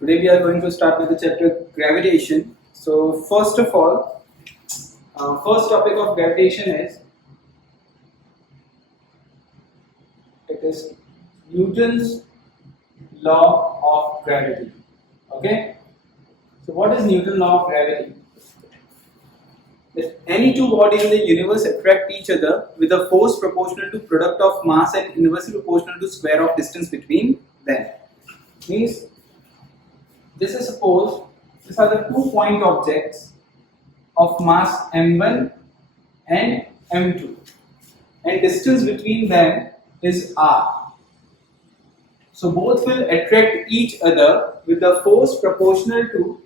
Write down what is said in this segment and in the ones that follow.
Today we are going to start with the chapter gravitation. So first of all, first topic of gravitation is Newton's law of gravity. Okay. So what is Newton's law of gravity? If any two bodies in the universe attract each other with a force proportional to product of mass and inversely proportional to square of distance between them. Means this is suppose these are the 2 point objects of mass m1 and m2 and distance between them is r. So both will attract each other with the force proportional to,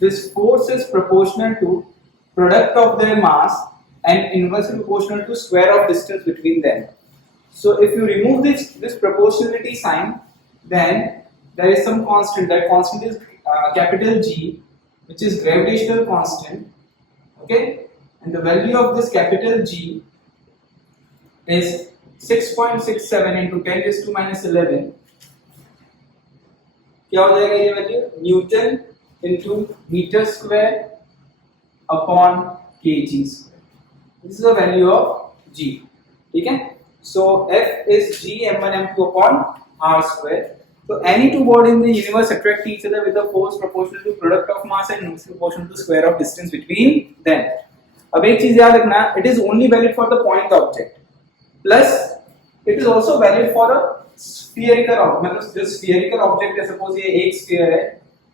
this force is proportional to product of their mass and inversely proportional to square of distance between them. So if you remove this proportionality sign, then there is some constant. That constant is capital G, which is gravitational constant. Okay, and the value of this capital G is 6.67 into 10 raised to minus 11. क्या हो जाएगा ये value? Newton into meter square upon kg square. This is the value of G. ठीक है? So F is G m1 m2 upon r square. So any two bodies in the universe attract each other with a force proportional to product of mass and inversely proportional to square of distance between them. अब एक चीज याद रखना, it is only valid for the point object. Plus it is also valid for a spherical object. मतलब जो spherical object है, suppose ये एक sphere है,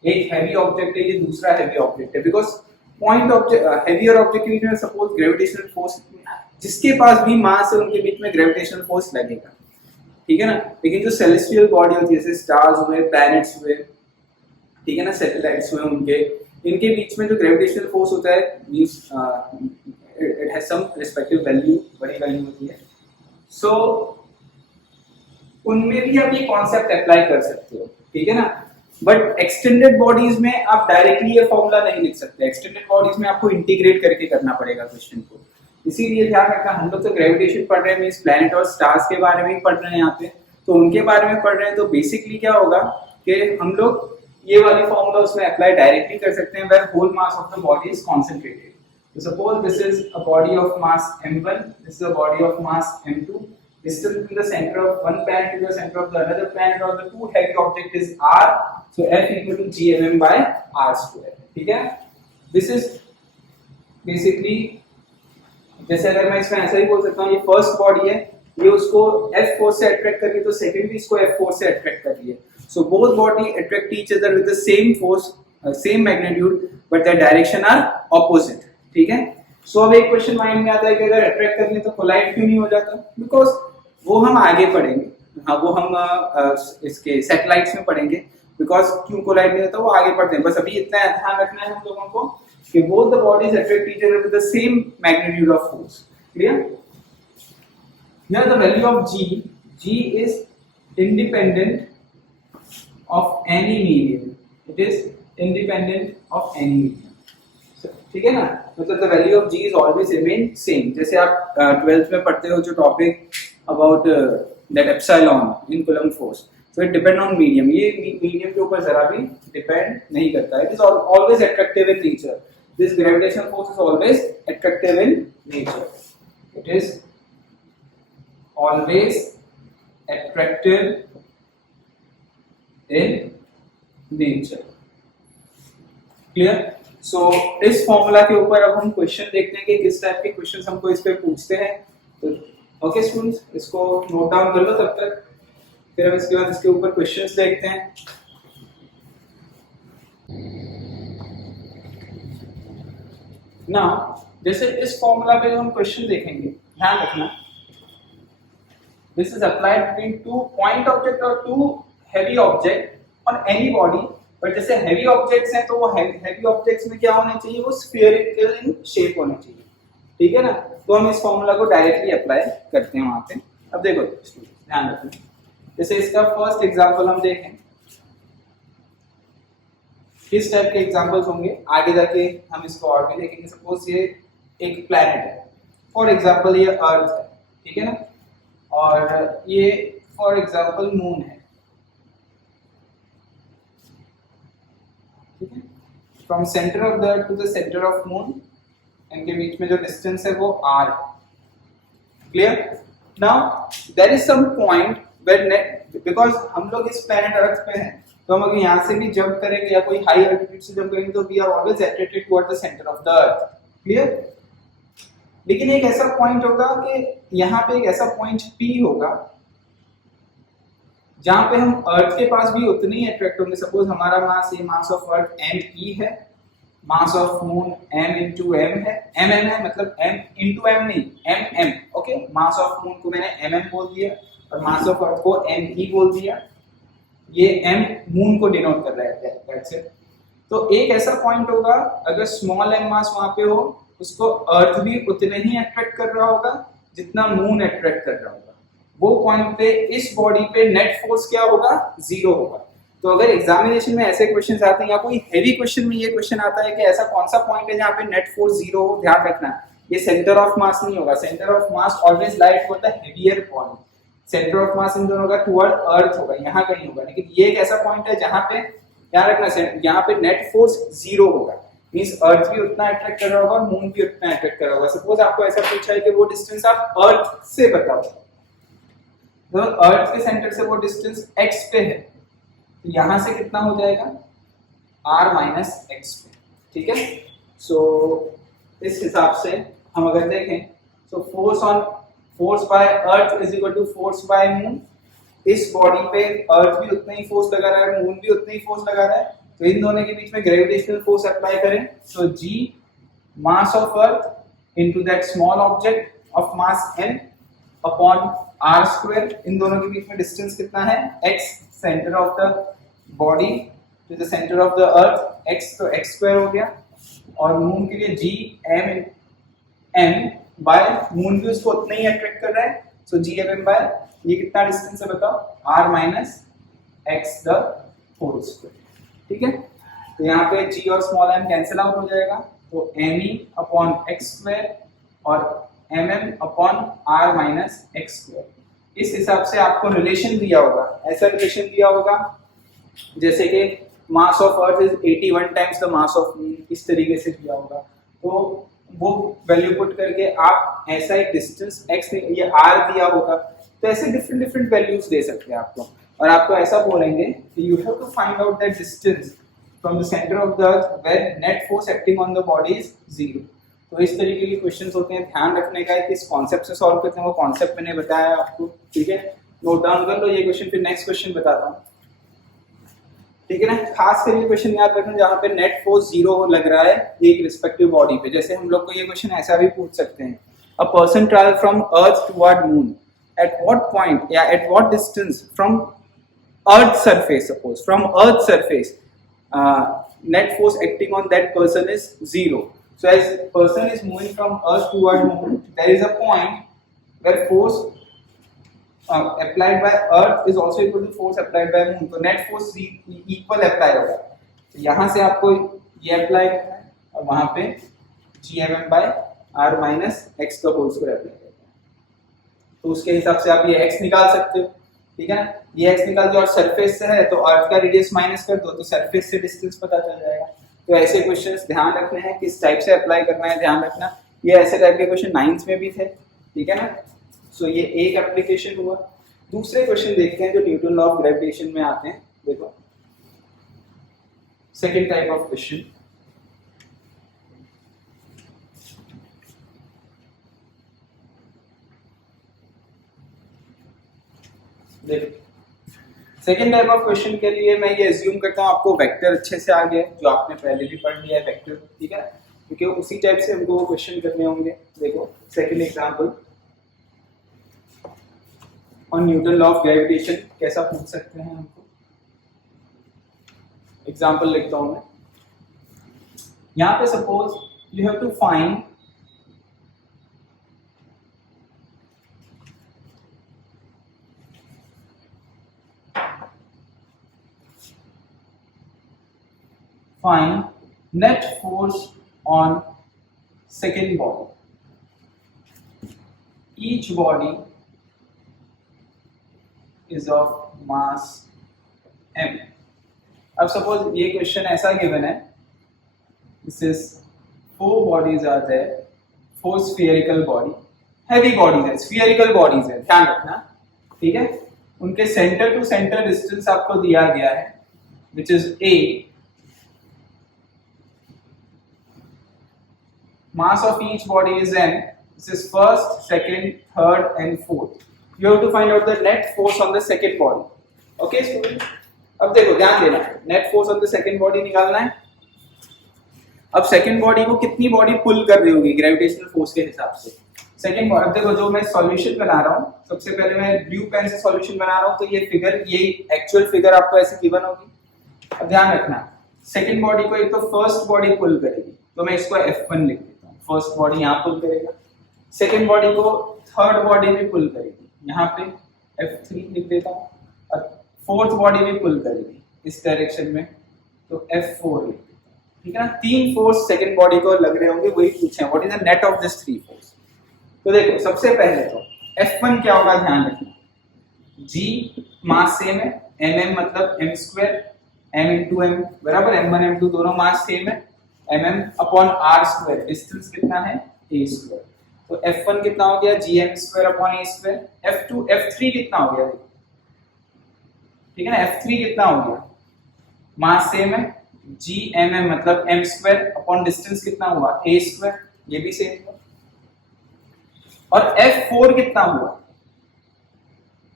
एक heavy object है, ये दूसरा heavy object है. Because point object heavier object के बीच में suppose gravitational force, जिसके पास भी मास है उनके बीच में gravitational force लगेगा. ठीक है ना? लेकिन जो सेलेस्टियल बॉडी होती है जैसे स्टार्स हुए, प्लैनेट्स हुए, ठीक है ना, सैटेलाइट्स हुए, इनके बीच में जो ग्रेविटेशनल फोर्स होता है means it has some respective value, बड़ी वैल्यू होती है. सो उनमें भी आप ये कॉन्सेप्ट अप्लाई कर सकते हो. ठीक है ना? बट एक्सटेंडेड बॉडीज में आप डायरेक्टली ये फॉर्मूला नहीं लिख सकते. एक्सटेंडेड बॉडीज में आपको इंटीग्रेट करके करना पड़ेगा क्वेश्चन को. इसीलिए ध्यान रखना, हम लोग तो ग्रेविटेशन पढ़ रहे हैं, मींस प्लैनेट और स्टार्स के बारे में ही पढ़ रहे हैं यहाँ पे, तो उनके बारे में पढ़ रहे हैं. तो बेसिकली क्या होगा कि हम लोग ये वाली फॉर्मूला उसमें अप्लाई डायरेक्टली कर सकते हैं, where whole mass of the body is concentrated. तो suppose this is a body of mass m1, this is a body of mass m2, distance between the center of one planet to the center of the another planet or the two heavy object is r, so F equal to g mm by r square. ठीक है? This is basically, जैसे अगर मैं इसमें ऐसा ही बोल सकता हूँ, ये फर्स्ट बॉडी है, ये उसको F फोर्स से अट्रैक्ट कर रही है, तो सेकंड भी इसको F फोर्स से अट्रैक्ट कर रही है. So both body attract each other with the same force, same magnitude, but their direction are opposite. ठीक है? सो अब एक क्वेश्चन माइंड में आता है कि अगर अट्रैक्ट कर ले तो कोलाइड क्यों नहीं हो जाता? बिकॉज वो हम आगे पढ़ेंगे. हाँ, वो हम इसके सैटेलाइट्स में पढ़ेंगे. बिकॉज क्यों कोलाइड नहीं होता वो आगे पढ़ते हैं. बस अभी इतना ध्यान रखना है हम लोगों को कि both the bodies attract each other with the same magnitude of force. Clear? Here the value of G is independent of any medium. It is independent of any medium. So, ठीक है ना? मतलब the value of G is always remain same. जैसे आप 12th में पढ़ते हो जो topic about that epsilon in Coulomb force. So it depend on medium. ये medium के ऊपर जरा भी depend नहीं करता है. It is always attractive in nature. This gravitational force is always attractive in nature. It is always attractive in nature. Clear? So इस formula के ऊपर अब हम क्वेश्चन देखते हैं कि किस टाइप के क्वेश्चंस हमको इस पे पूछते हैं. तो ओके स्टूडेंट्स, इसको नोट डाउन कर लो तब तक, फिर हम इसके बाद इसके ऊपर क्वेश्चंस देखते हैं. नाउ जैसे इस फॉर्मूला पे हम क्वेश्चन देखेंगे, ध्यान रखना, this is applied between two point object और two heavy object on any body. But जैसे हेवी ऑब्जेक्ट्स हैं तो वो हेवी ऑब्जेक्ट्स में क्या होने चाहिए? वो स्फेरिकल इन शेप होने चाहिए. ठीक है ना? तो हम इस फॉर्मूला को डायरेक्टली अप्लाई करते हैं वहां पे. अब देखो ध्यान रखना, जैसे इसका फर्स्ट एग्जांपल हम देखें, किस टाइप के एग्जांपल्स होंगे आगे जाके हम इसको और भी देखेंगे. सपोज ये एक प्लैनेट है, फॉर एग्जांपल ये अर्थ है. ठीक है ना? और ये फॉर एग्जांपल मून है. From centre of the earth to the centre of moon, इनके बीच में जो डिस्टेंस है वो r है. Clear? Now there is some point where because हम लोग इस प्लैनेट अर्थ पे हैं, तो हम अगर यहाँ से भी जंप करेंगे या कोई हाई एल्टीट्यूड से जंप करेंगे तो we are always attracted toward the centre of the earth. Clear? लेकिन एक ऐसा पॉइंट होगा कि यहाँ पे एक ऐसा पॉइंट P होगा जहां पे हम अर्थ के पास भी उतने ही अट्रैक्ट होंगे. सपोज हमारा मास, ये मास ऑफ अर्थ m है, mass of moon m into m है. m है मतलब m into m नहीं, m. Okay, mass of moon को मैंने mm बोल दिया और मास ऑफ अर्थ को me बोल दिया. ये m मून को डिनोट कर रहा है. That's it. तो एक ऐसा पॉइंट होगा अगर स्मॉल m मास वहां पे हो, उसको अर्थ भी उतने ही अट्रैक्ट कर रहा होगा जितना मून अट्रैक्ट कर रहा होगा. वो पॉइंट पे इस बॉडी पे नेट फोर्स क्या होगा? 0 होगा. तो अगर एग्जामिनेशन में ऐसे क्वेश्चंस आते हैं या कोई हेवी क्वेश्चन में ये क्वेश्चन आता है कि ऐसा कौन सा पॉइंट है जहाँ पे नेट फोर्स 0 हो, ध्यान रखना ये सेंटर ऑफ मास नहीं होगा. Centre of mass always lie toward the heavier body. Centre of mass इन दोनों का टुवर्ड अर्थ होगा, यहाँ कहीं होगा. लेकिन ये एक ऐसा पॉइंट है जहाँ पे ध्यान रखना यहाँ पे नेट फोर्स 0 होगा. मींस अर्थ भी उतना अट्रैक्ट कर रहा होगा, मून भी उतना अट्रैक्ट कर रहा होगा. सपोज आपको ऐसा पूछा है कि वो डिस्टेंस आप अर्थ से बताओ, तो अर्थ के सेंटर से वो डिस्टेंस x पे है, तो यहां से कितना हो जाएगा? r माइनस एक्स पे. ठीक है? सो इस हिसाब से हम अगर देखें तो force by earth is equal to force by moon. इस बॉडी पे अर्थ भी उतना ही फोर्स लगा रहा है, मून भी उतना ही फोर्स लगा रहा है, तो इन दोनों के बीच में ग्रेविटेशनल फोर्स अप्लाई करें तो g mass of earth into that small object of mass m upon r square. इन दोनों के बीच में डिस्टेंस कितना है? x. Centre of the body to the centre of the earth x, तो x स्क्वायर हो गया. और मून के लिए g m बाय मून भी उसको उतना ही अट्रैक्ट कर रहा है, सो g m बाय ये कितना डिस्टेंस है बताओ? r minus x the whole square. ठीक है? तो यहाँ पे g और स्मॉल m कैंसिल आउट हो जाएगा, तो me अपॉन x स्क्वायर और mm upon r minus x square. इस हिसाब से आपको रिलेशन दिया होगा. ऐसा रिलेशन दिया होगा जैसे कि मास of earth is 81 times the mass of moon, इस तरीके से दिया होगा. तो वो वैल्यू पुट करके आप ऐसा एक डिस्टेंस x ये r दिया होगा, तो ऐसे डिफरेंट डिफरेंट वैल्यूज दे सकते हैं आपको. और आपको ऐसा बोलेंगे कि you have to find out that distance from the centre of the earth where net force acting on the body is 0. तो इस तरीके के क्वेश्चंस होते हैं. ध्यान रखने का है कि इस कॉन्सेप्ट से सॉल्व करते हैं, वो कॉन्सेप्ट मैंने बताया आपको. ठीक है? नोट डाउन कर लो ये क्वेश्चन, फिर नेक्स्ट क्वेश्चन बताता हूँ. ठीक है ना? खास करके क्वेश्चन याद रखना जहाँ पे नेट फोर्स 0 लग रहा है एक रिस्पेक्टिव बॉडी पे. जैसे हम लोग को ये क्वेश्चन ऐसा भी पूछ सकते हैं, a person travel from earth toward moon at what point या at what distance from earth surface. Suppose from earth surface net force acting on that person is 0. So as person is moving from earth toward moon, there is a point where force applied by earth is also equal to force applied by moon. तो net force equal apply होगा. तो यहाँ से आपको ये apply करना है और वहाँ पे gmm by r minus x का होल स्क्वायर अप्लाई करना है. तो उसके हिसाब से आप ये x निकाल सकते हो. ठीक है ना? ये x निकाल दो और सरफेस से है तो अर्थ का रेडियस माइनस कर दो, तो सरफेस से डिस्टेंस पता चल जाएगा. तो ऐसे क्वेश्चंस ध्यान रखने हैं किस टाइप से अप्लाई करना है. ध्यान रखना ये ऐसे टाइप के क्वेश्चन 9th में भी थे. ठीक है ना? सो ये एक एप्लीकेशन हुआ. दूसरे क्वेश्चन देखते हैं जो न्यूटन लॉ ऑफ ग्रेविटेशन में आते हैं. देखो second type of question. Second type of question के लिए मैं ये एज्यूम करता हूँ आपको वेक्टर अच्छे से आ गया जो आपने पहले भी पढ़ लिया है वेक्टर. ठीक है? क्योंकि उसी टाइप से हमको वो क्वेश्चन करने होंगे. देखो second example on Newton law of gravitation कैसा पूछ सकते हैं हमको. एग्जांपल लिखता हूँ मैं. यहाँ पे suppose you have to find net force on second body. Each body is of mass m. अब सपोज ये क्वेश्चन ऐसा गिवन है this is 4 bodies are there, 4 spherical body, heavy bodies है, स्फीयरिकल बॉडीज है, ध्यान रखना, ठीक है। उनके सेंटर टू सेंटर डिस्टेंस आपको दिया गया है which is a, mass of each body is n, this is first, second, third and fourth. You have to find out the net force on the second body. Okay student, अब देखो ध्यान देना, net force on the second body निकालना है। अब second body को कितनी body पुल कर रही होगी ग्रेविटेशनल फोर्स के हिसाब से। सेकंड बॉडी, अब देखो जो मैं सॉल्यूशन बना रहा हूँ, सबसे पहले मैं ब्लू पेन से सॉल्यूशन बना रहा हूँ, तो ये फिगर, ये एक्चुअल फिगर आपको ऐसे गिवन होगी। अब ध्यान रखना, सेकंड बॉडी को एक तो फर्स्ट बॉडी पुल करेगी, तो मैं इसको F1 लिख देता हूँ, फर्स्ट बॉडी यहाँ पुल करेगा। सेकंड बॉडी को थर्ड बॉडी भी पुल करेगी, यहाँ पे F3 लिख देता हूँ, और फोर्थ बॉडी भी पुल करेगी इस डायरेक्शन में, तो F4 लिख देता हूँ, ठीक है ना। 3 फोर्स सेकंड बॉडी को लग रहे होंगे, वही पूछे what is the net of this 3 force. तो देखो सबसे पहले तो F1 क्या होगा, ध्यान रखना, G मास सेम है, mm मतलब m square, m into m बराबर, m1 m2 दोनों मास सेम है, mm upon r square, distance कितना है a स्क्वायर, तो F1 कितना हो गया gm square upon a square. F2 F3 कितना हो गया, ठीक है ना, F3 कितना हो गया, मास सेम है, gmm मतलब m स्क्वायर अपॉन डिस्टेंस कितना हुआ a स्क्वायर, ये भी सेम हुआ। और F4 कितना हुआ,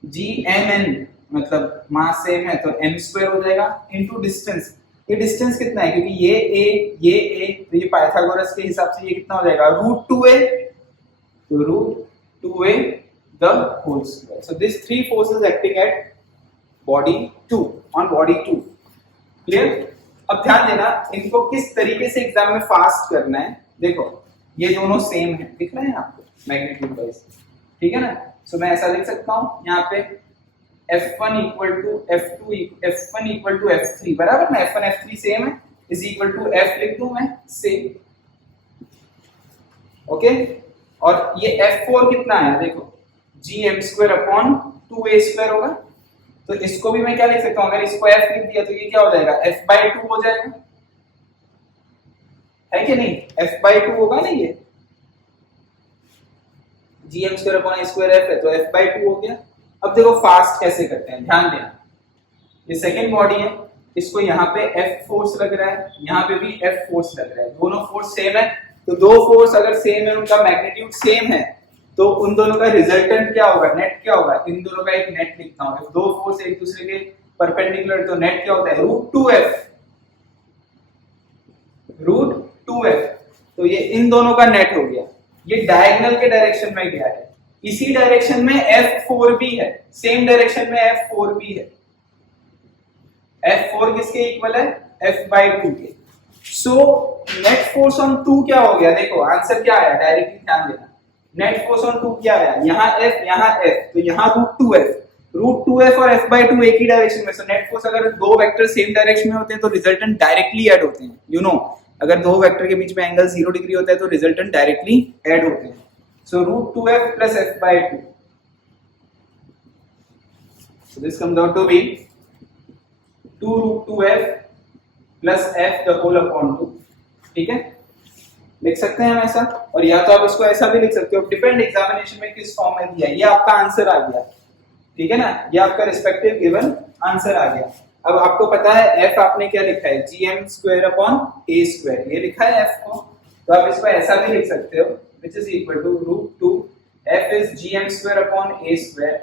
gmn मतलब मास सेम है, तो m स्क्वायर हो जाएगा इनटू डिस्टेंस, ये डिस्टेंस कितना है, क्योंकि ये a तो ये पाइथागोरस के हिसाब से ये कितना हो जाएगा √2a, तो √2a the whole square. So this 3 forces acting at body 2 on body 2, clear. अब ध्यान देना, इनको किस तरीके से एग्जाम में फास्ट करना है। देखो ये दोनों सेम है, दिख रहे हैं आपको मैग्नीट्यूड वाइज, ठीक है ना। सो मैं ऐसा लिख सकता हूं यहाँ पे F1 equal to F2, F1 equal to F3 बराबर ना, F1 F3 सेम है, इज इक्वल टू F लिख दूं मैं सेम, ओके। और ये F4 कितना है, देखो gm square upon 2a square होगा, तो इसको भी मैं क्या लिख सकता हूं, अगर इसको f लिख दिया तो ये क्या हो जाएगा f/2 हो जाएगा, है कि नहीं, f/2 होगा ना, ये gm square upon a square f है, तो f/2 हो गया। अब देखो फास्ट कैसे करते हैं, ध्यान देना, ये सेकंड बॉडी है, इसको यहाँ पे f फोर्स लग रहा है, यहाँ पे भी f फोर्स लग रहा है, दोनों फोर्स सेम है, तो दो फोर्स अगर सेम है, उनका मैग्नीट्यूड सेम है, तो उन दोनों का रिजल्टेंट क्या होगा, नेट क्या होगा, इन दोनों का एक नेट लिखता हूं, दो फोर्स एक दूसरे के परपेंडिकुलर, तो नेट क्या होता है √2f, तो ये इन दोनों का नेट हो गया, ये डायगोनल के डायरेक्शन में गया है, इसी डायरेक्शन में F4 भी है, सेम डायरेक्शन में F4 भी है, F4 किसके इक्वल है, f/2 के। सो नेट फोर्स ऑन 2 क्या हो गया, देखो आंसर क्या आया, डायरेक्टली ध्यान देना, नेट फोर्स ऑन 2 क्या आया, यहाँ f, तो यहाँ √2f और f/2 एक ही डायरेक्शन में, सो नेट फोर्स अगर दो वेक्टर सेम डायरेक्शन में होते हैं तो रिजल्टेंट डायरेक्टली ऐड होते हैं, यू नो, अगर दो वेक्टर के बीच में एंगल 0 डिग्री होता है तो रिजल्टेंट डायरेक्टली ऐड होते हैं, so √2f plus f/2, so this comes out to be 2√2f plus f the whole upon 2, ठीक है, लिख सकते हैं हम ऐसा, और या तो आप इसको ऐसा भी लिख सकते हो, डिपेंड एग्जामिनेशन में किस फॉर्म में दिया है, ये आपका आंसर आ गया, ठीक है ना, ये आपका रिस्पेक्टिव गिवन आंसर आ गया। अब आपको पता है f आपने क्या लिखा है, gm square upon a square, ये लिखा है f को, तो आप इसको ऐसा भी लिख सकते हो, which is equal to √2 f is gm square upon a square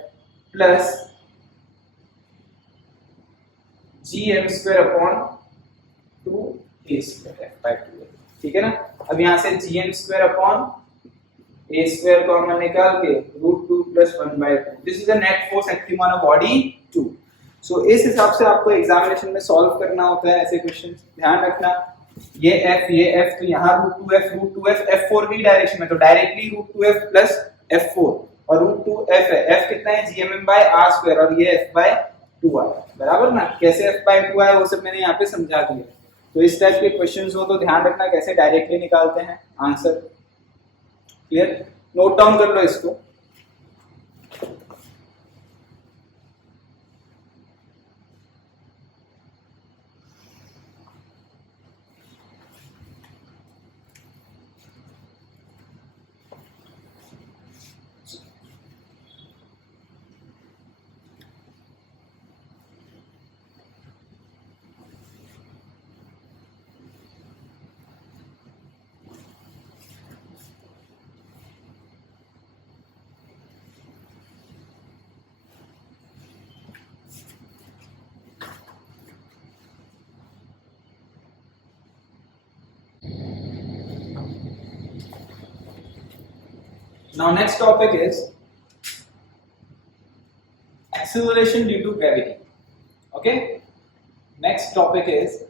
plus gm square upon 2a square f/2, ठीक है ना। अब यहाँ से gm square upon a square common निकाल के √2 plus 1/2, this is the net force acting on a body 2। सो इस हिसाब से आपको एग्जामिनेशन में सॉल्व करना होता है ऐसे क्वेश्चन, ध्यान रखना, ये f, तो यहाँ √2f f4 की डायरेक्शन में, तो डायरेक्टली √2f प्लस f4, और √2f है, f कितना है gmm/r स्क्वायर, और ये f/2 आया, बराबर ना, कैसे f/2 आया वो सब मैंने यहाँ पे समझा दिया। तो इस टाइप के क्वेश्चंस हो तो ध्यान रखना कैसे डायरेक्टली निकालते हैं आंसर, क्लियर, नोट डाउन कर लो इसको। Now next topic is acceleration due to gravity. Okay, next topic is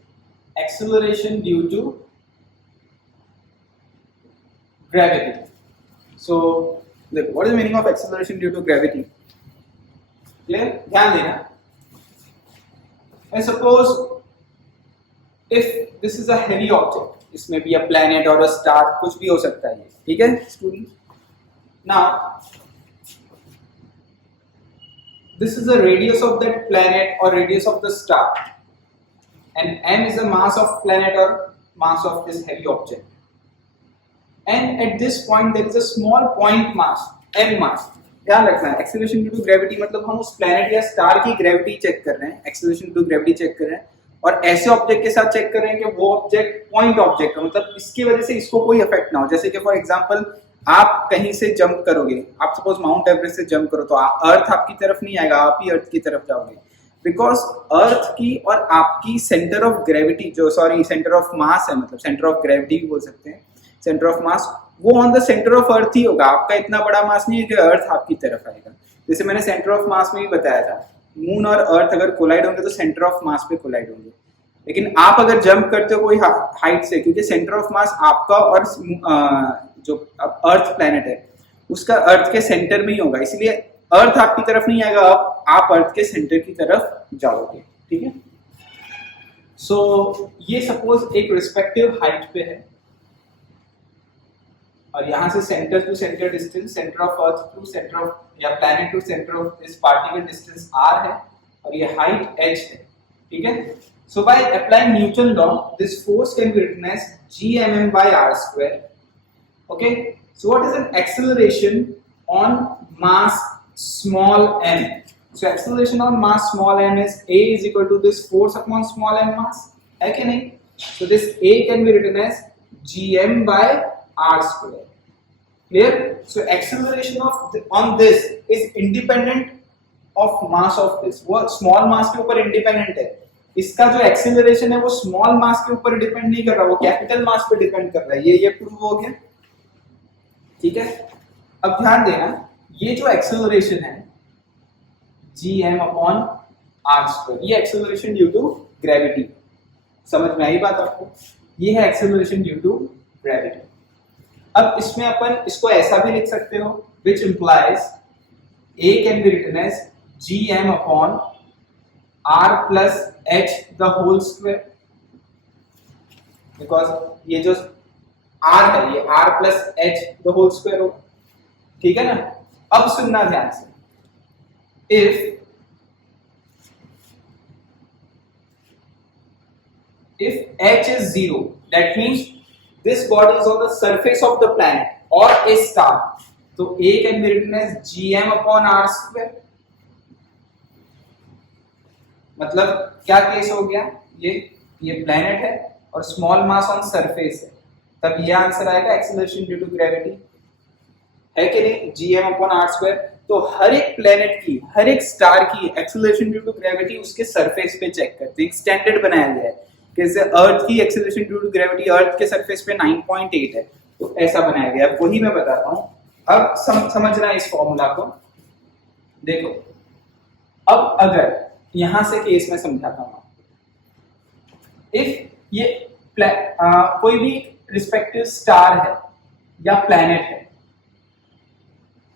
acceleration due to gravity. So look, what is the meaning of acceleration due to gravity? Clear? ध्यान देना. And suppose if this is a heavy object, इसमें भी a planet or a star, कुछ भी हो सकता है, ठीक है student. Now this is the radius of that planet or radius of the star, and m is the mass of planet or mass of this heavy object. And at this point there is a small point mass, m mass. ध्यान रखना है, acceleration due to gravity मतलब हम उस planet या star की gravity check कर रहे हैं, acceleration due to gravity check कर रहे हैं, और ऐसे ऑब्जेक्ट के साथ चेक कर रहे हैं कि वो ऑब्जेक्ट पॉइंट ऑब्जेक्ट है, मतलब इसकी वजह से इसको कोई इफेक्ट ना हो. जैसे कि फॉर एग्जांपल आप कहीं से जंप करोगे, आप सपोज माउंट एवरेस्ट से जंप करो, तो अर्थ आपकी तरफ नहीं आएगा, आप ही अर्थ की तरफ जाओगे, बिकॉज अर्थ की और आपकी सेंटर ऑफ ग्रेविटी जो सेंटर ऑफ मास है, मतलब सेंटर ऑफ ग्रेविटी भी बोल सकते हैं, सेंटर ऑफ मास, वो on the centre of earth ही होगा. आपका इतना बड़ा मास नहीं है कि अर्थ आपकी तरफ आएगा. जैसे मैंने सेंटर ऑफ मास में भी बताया था, मून और अर्थ अगर कोलाइड होंगे तो सेंटर ऑफ मास पे कोलाइड होंगे. लेकिन आप अगर जंप करते हो कोई हाइट से, क्योंकि सेंटर ऑफ मास आपका और जो अर्थ प्लैनेट है उसका अर्थ के सेंटर में ही होगा, इसलिए अर्थ आपकी तरफ नहीं आएगा, आप अर्थ के सेंटर की तरफ जाओगे. ठीक है. सो ये सपोज एक रिस्पेक्टिव हाइट पे है, और यहां से centre to centre distance, centre of earth to centre of या planet to centre of this particle distance r है, और ये हाइट h है. ठीक है. So by applying Newton law this force can be written as gmm by r square. Okay, so what is an acceleration on mass small m? So acceleration on mass small m is a is equal to this force upon small m mass, है कि नहीं? So this a can be written as gm by r square. Clear? So acceleration on this is independent of mass of this. वो small mass के ऊपर independent है. इसका जो acceleration है वो small mass के ऊपर depend नहीं कर रहा, वो capital mass पे depend कर रहा है. ये prove हो गया. ठीक है. अब ध्यान देना, ये जो acceleration है gm upon r square, ये acceleration due to gravity. समझ में आई बात आपको? ये है acceleration due to gravity. अब इसमें अपन इसको ऐसा भी लिख सकते हो, which implies a can be written as gm upon r plus h the whole square, because ये जो r है ये r plus h the whole square होगा. ठीक है ना. अब सुनना ध्यान से, if h is 0, that means this body is on the surface of the planet or a star, so a can be written as gm upon r square. मतलब क्या केस हो गया, ये प्लैनेट है और स्मॉल मास ऑन सरफेस है, तब ये आंसर आएगा एक्सेलरेशन ड्यू टू ग्रेविटी, है कि नहीं? gm upon r square. तो हर एक प्लैनेट की, हर एक स्टार की एक्सेलरेशन ड्यू टू ग्रेविटी उसके सरफेस पे चेक करते हैं. एक स्टैंडर्ड बनाया गया है, जैसे अर्थ की एक्सेलरेशन ड्यू टू ग्रेविटी अर्थ के सरफेस पे 9.8 है, तो ऐसा बनाया गया है. वही मैं बताता हूँ. अब समझना इस फॉर्मूला को. देखो, अब अगर यहां से केस में समझाता हूँ. इफ ये कोई भी रिस्पेक्टिव स्टार है या प्लैनेट है,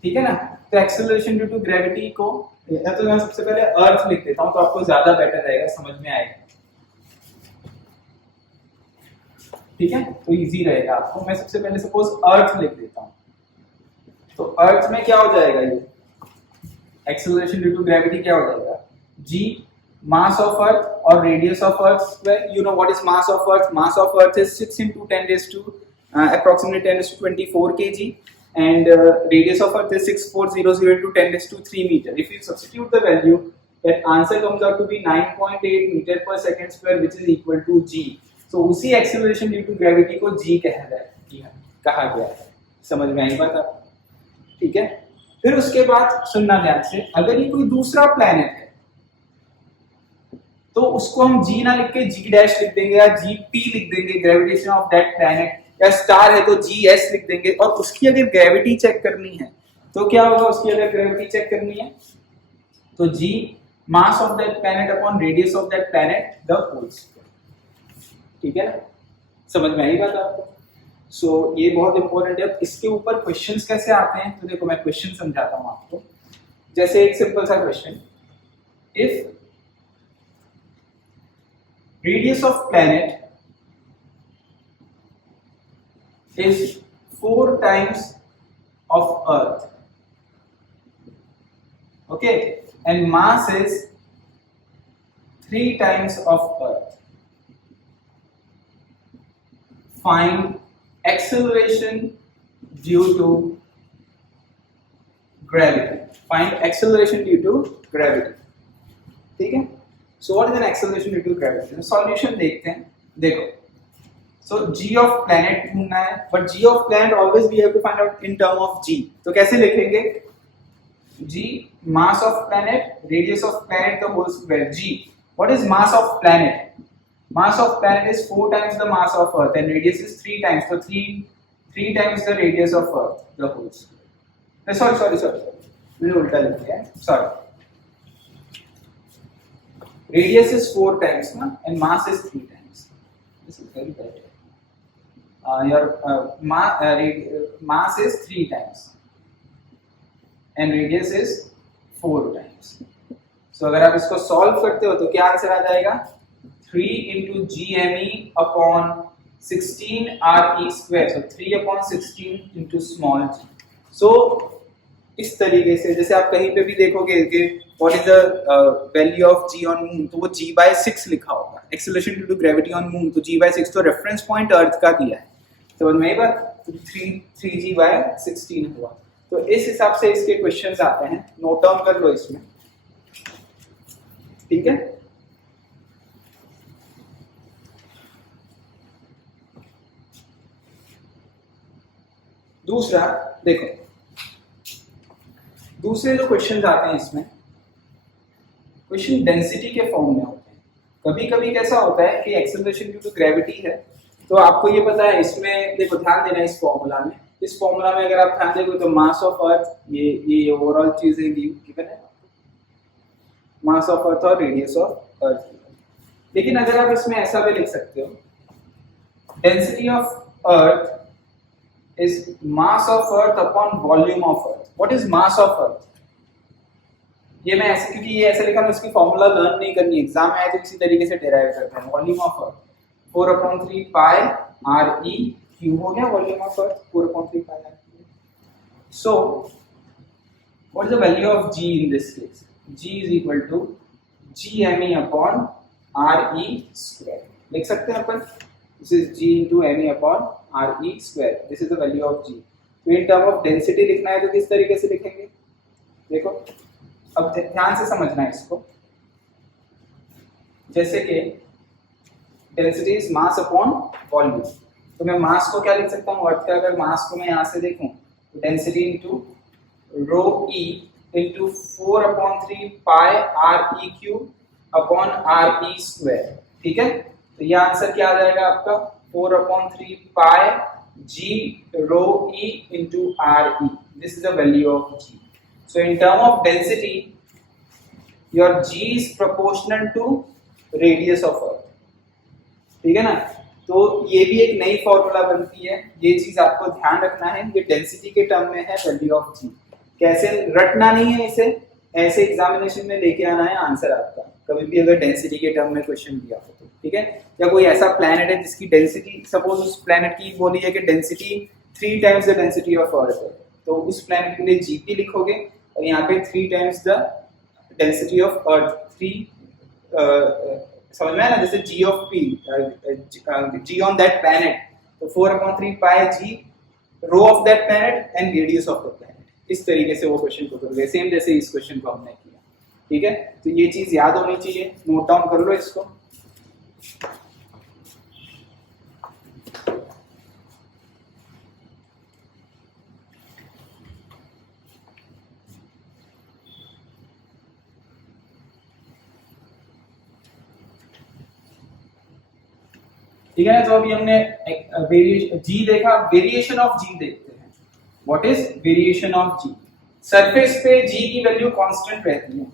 ठीक है ना, तो एक्सेलरेशन ड्यू टू ग्रेविटी को, या तो मैं सबसे पहले अर्थ लिख देता हूं तो आपको ज्यादा बेटर रहेगा, समझ में आएगा. ठीक है, तो इजी रहेगा आपको. मैं सबसे पहले सपोज अर्थ लिख देता हूं, तो अर्थ में क्या हो जाएगा, ये एक्सेलरेशन ड्यू टू ग्रेविटी क्या हो जाएगा, g mass of earth or radius of earth square. You know what is mass of earth? Mass of earth is 6 into 10 raised to approximately 10 raised to 24 kg, and radius of earth is 6400 into 10 raised to 3 meter. If you substitute the value, that answer comes out to be 9.8 meter per second square, which is equal to g. So उसी acceleration due to gravity को g कहा गया है. समझ में आई बात आपको? ठीक है. फिर उसके बाद सुनना ध्यान से, अगर ये कोई दूसरा प्लैनेट है तो उसको हम g ना लिख के g डैश लिख देंगे या gp लिख देंगे, ग्रेविटेशन ऑफ दैट प्लैनेट. या स्टार है तो GS लिख देंगे। और उसकी अगर ग्रेविटी चेक करनी है तो क्या होगा, उसकी अगर ग्रेविटी चेक करनी है तो G mass of that planet upon radius of that planet the whole square. ठीक है ना, समझ में आई बात आपको? सो ये बहुत इंपॉर्टेंट है। इसके ऊपर क्वेश्चंस कैसे आते हैं तो देखो मैं क्वेश्चन समझाता हूं आपको। जैसे एक सिंपल सा question, if radius of planet is 4 times of Earth, okay, and mass is 3 times of Earth. Find acceleration due to gravity. Find acceleration due to gravity. ठीक है? So what is an acceleration due to gravity? Solution देखते हैं। देखो, so g of planet ढूंढना है, but g of planet always we have to find out in term of g. तो कैसे लिखेंगे? g mass of planet, radius of planet the whole square. g, what is mass of planet? Mass of planet is 4 times the mass of Earth and radius is 3 times. So 3 times the radius of Earth the whole square. Sorry. मैंने उल्टा लिख दिया है. Sorry. Radius is 4 times ना, and mass is 3 times. This is very bad. Your mass is 3 times and radius is 4 times. So अगर आप इसको solve करते हो तो क्या आंसर आ जाएगा? 3 into GME upon 16 RE square. So 3 upon 16 into small g. So इस तरीके से जैसे आप कहीं पे भी देखोगे कि what is the value of g on moon, तो वो g by 6 लिखा होगा। Acceleration due to gravity on moon, तो g by 6 तो रेफरेंस पॉइंट अर्थ का दिया है। तो मैं बात 3g by 16 हुआ। तो इस हिसाब से इसके क्वेश्चंस आते हैं, नोट डाउन कर लो इसमें। ठीक है, दूसरा देखो, दूसरे जो क्वेश्चंस आते हैं इसमें क्वेश्चन डेंसिटी के फॉर्म में होते हैं। कभी कभी कैसा होता है कि एक्सेलरेशन ड्यू टू ग्रेविटी है, तो आपको ये पता है, इसमें देखो ध्यान देना इस फॉर्मूला में। इस फॉर्मूला में अगर आप ध्यान देखो तो मास ऑफ अर्थ, ये ओवरऑल चीजें गिवन है, मास ऑफ अर्थ और रेडियस ऑफ अर्थ। लेकिन अगर आप इसमें ऐसा भी लिख सकते हो, density of earth is mass of earth upon volume of earth. What is mass of अर्थ? ये मैं ऐसे, क्योंकि ये ऐसे लिखा, मैं इसकी फॉर्मूला लर्न नहीं करनी, एग्जाम में आए तो इसी तरीके से डिराइव करते हैं। Volume of earth 4/3 pi RE cube हो गया, volume of earth 4/3 pi RE। So what is the value of G in this case? G is equal to GME upon RE square. लिख सकते हैं अपन, this is G into ME upon RE square. This is the value of G। तो in term of density लिखना है तो किस तरीके से लिखेंगे? देखो अब ध्यान से समझना है इसको। जैसे कि density is mass upon volume, तो मैं मास को क्या लिख सकता हूँ? अर्थ का अगर मास को मैं यहाँ से देखूं तो डेंसिटी इनटू रो ई into 4/3 pi RE cube upon RE square. ठीक है, तो ये आंसर क्या आ जाएगा आपका? 4/3 pi G rho E into RE। This is the value of G। So in term of density, your G is proportional to radius of Earth. ठीक है ना? तो ये भी एक नई फॉर्मूला बनती है, ये चीज आपको ध्यान रखना है। ये डेंसिटी के टर्म में है वैल्यू ऑफ G। कैसे रटना नहीं है इसे, ऐसे एग्जामिनेशन में लेके आना है आंसर आपका, कभी भी अगर डेंसिटी के टर्म में क्वेश्चन दिया हो तो। ठीक है, या कोई ऐसा प्लैनेट है जिसकी डेंसिटी, सपोज उस प्लैनेट की बोली है कि density 3 times the density of अर्थ है, तो उस प्लैनेट के लिए Gp लिखोगे और यहाँ पे 3 times the density of earth. 3 समझ में है ना? जैसे G of P, G on that planet, तो 4/3 pi G rho of that planet and radius of the planet. इस तरीके से वो क्वेश्चन को करोगे, सेम जैसे इस क्वेश्चन को हमने किया। ठीक है, तो ये चीज याद होनी चाहिए, नोट डाउन कर लो इसको। ठीक है ना। तो अभी हमने वेरिएशन जी देखा, वेरिएशन ऑफ जी देखते हैं। What is variation of ji? Surface पे जी की वैल्यू कांस्टेंट रहती है,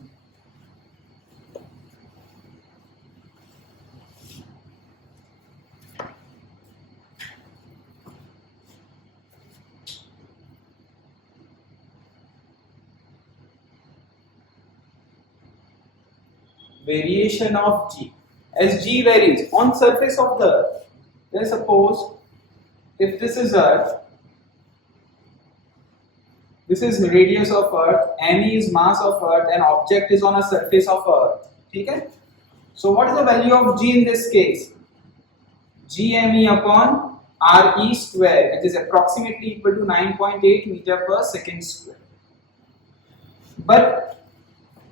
variation of g, as g varies on surface of the earth. Then suppose if this is earth, this is radius of earth, m is mass of earth, and object is on a surface of earth. ठीक है? So what is the value of g in this case? gme upon re square, it is approximately equal to 9.8 meter per second square. But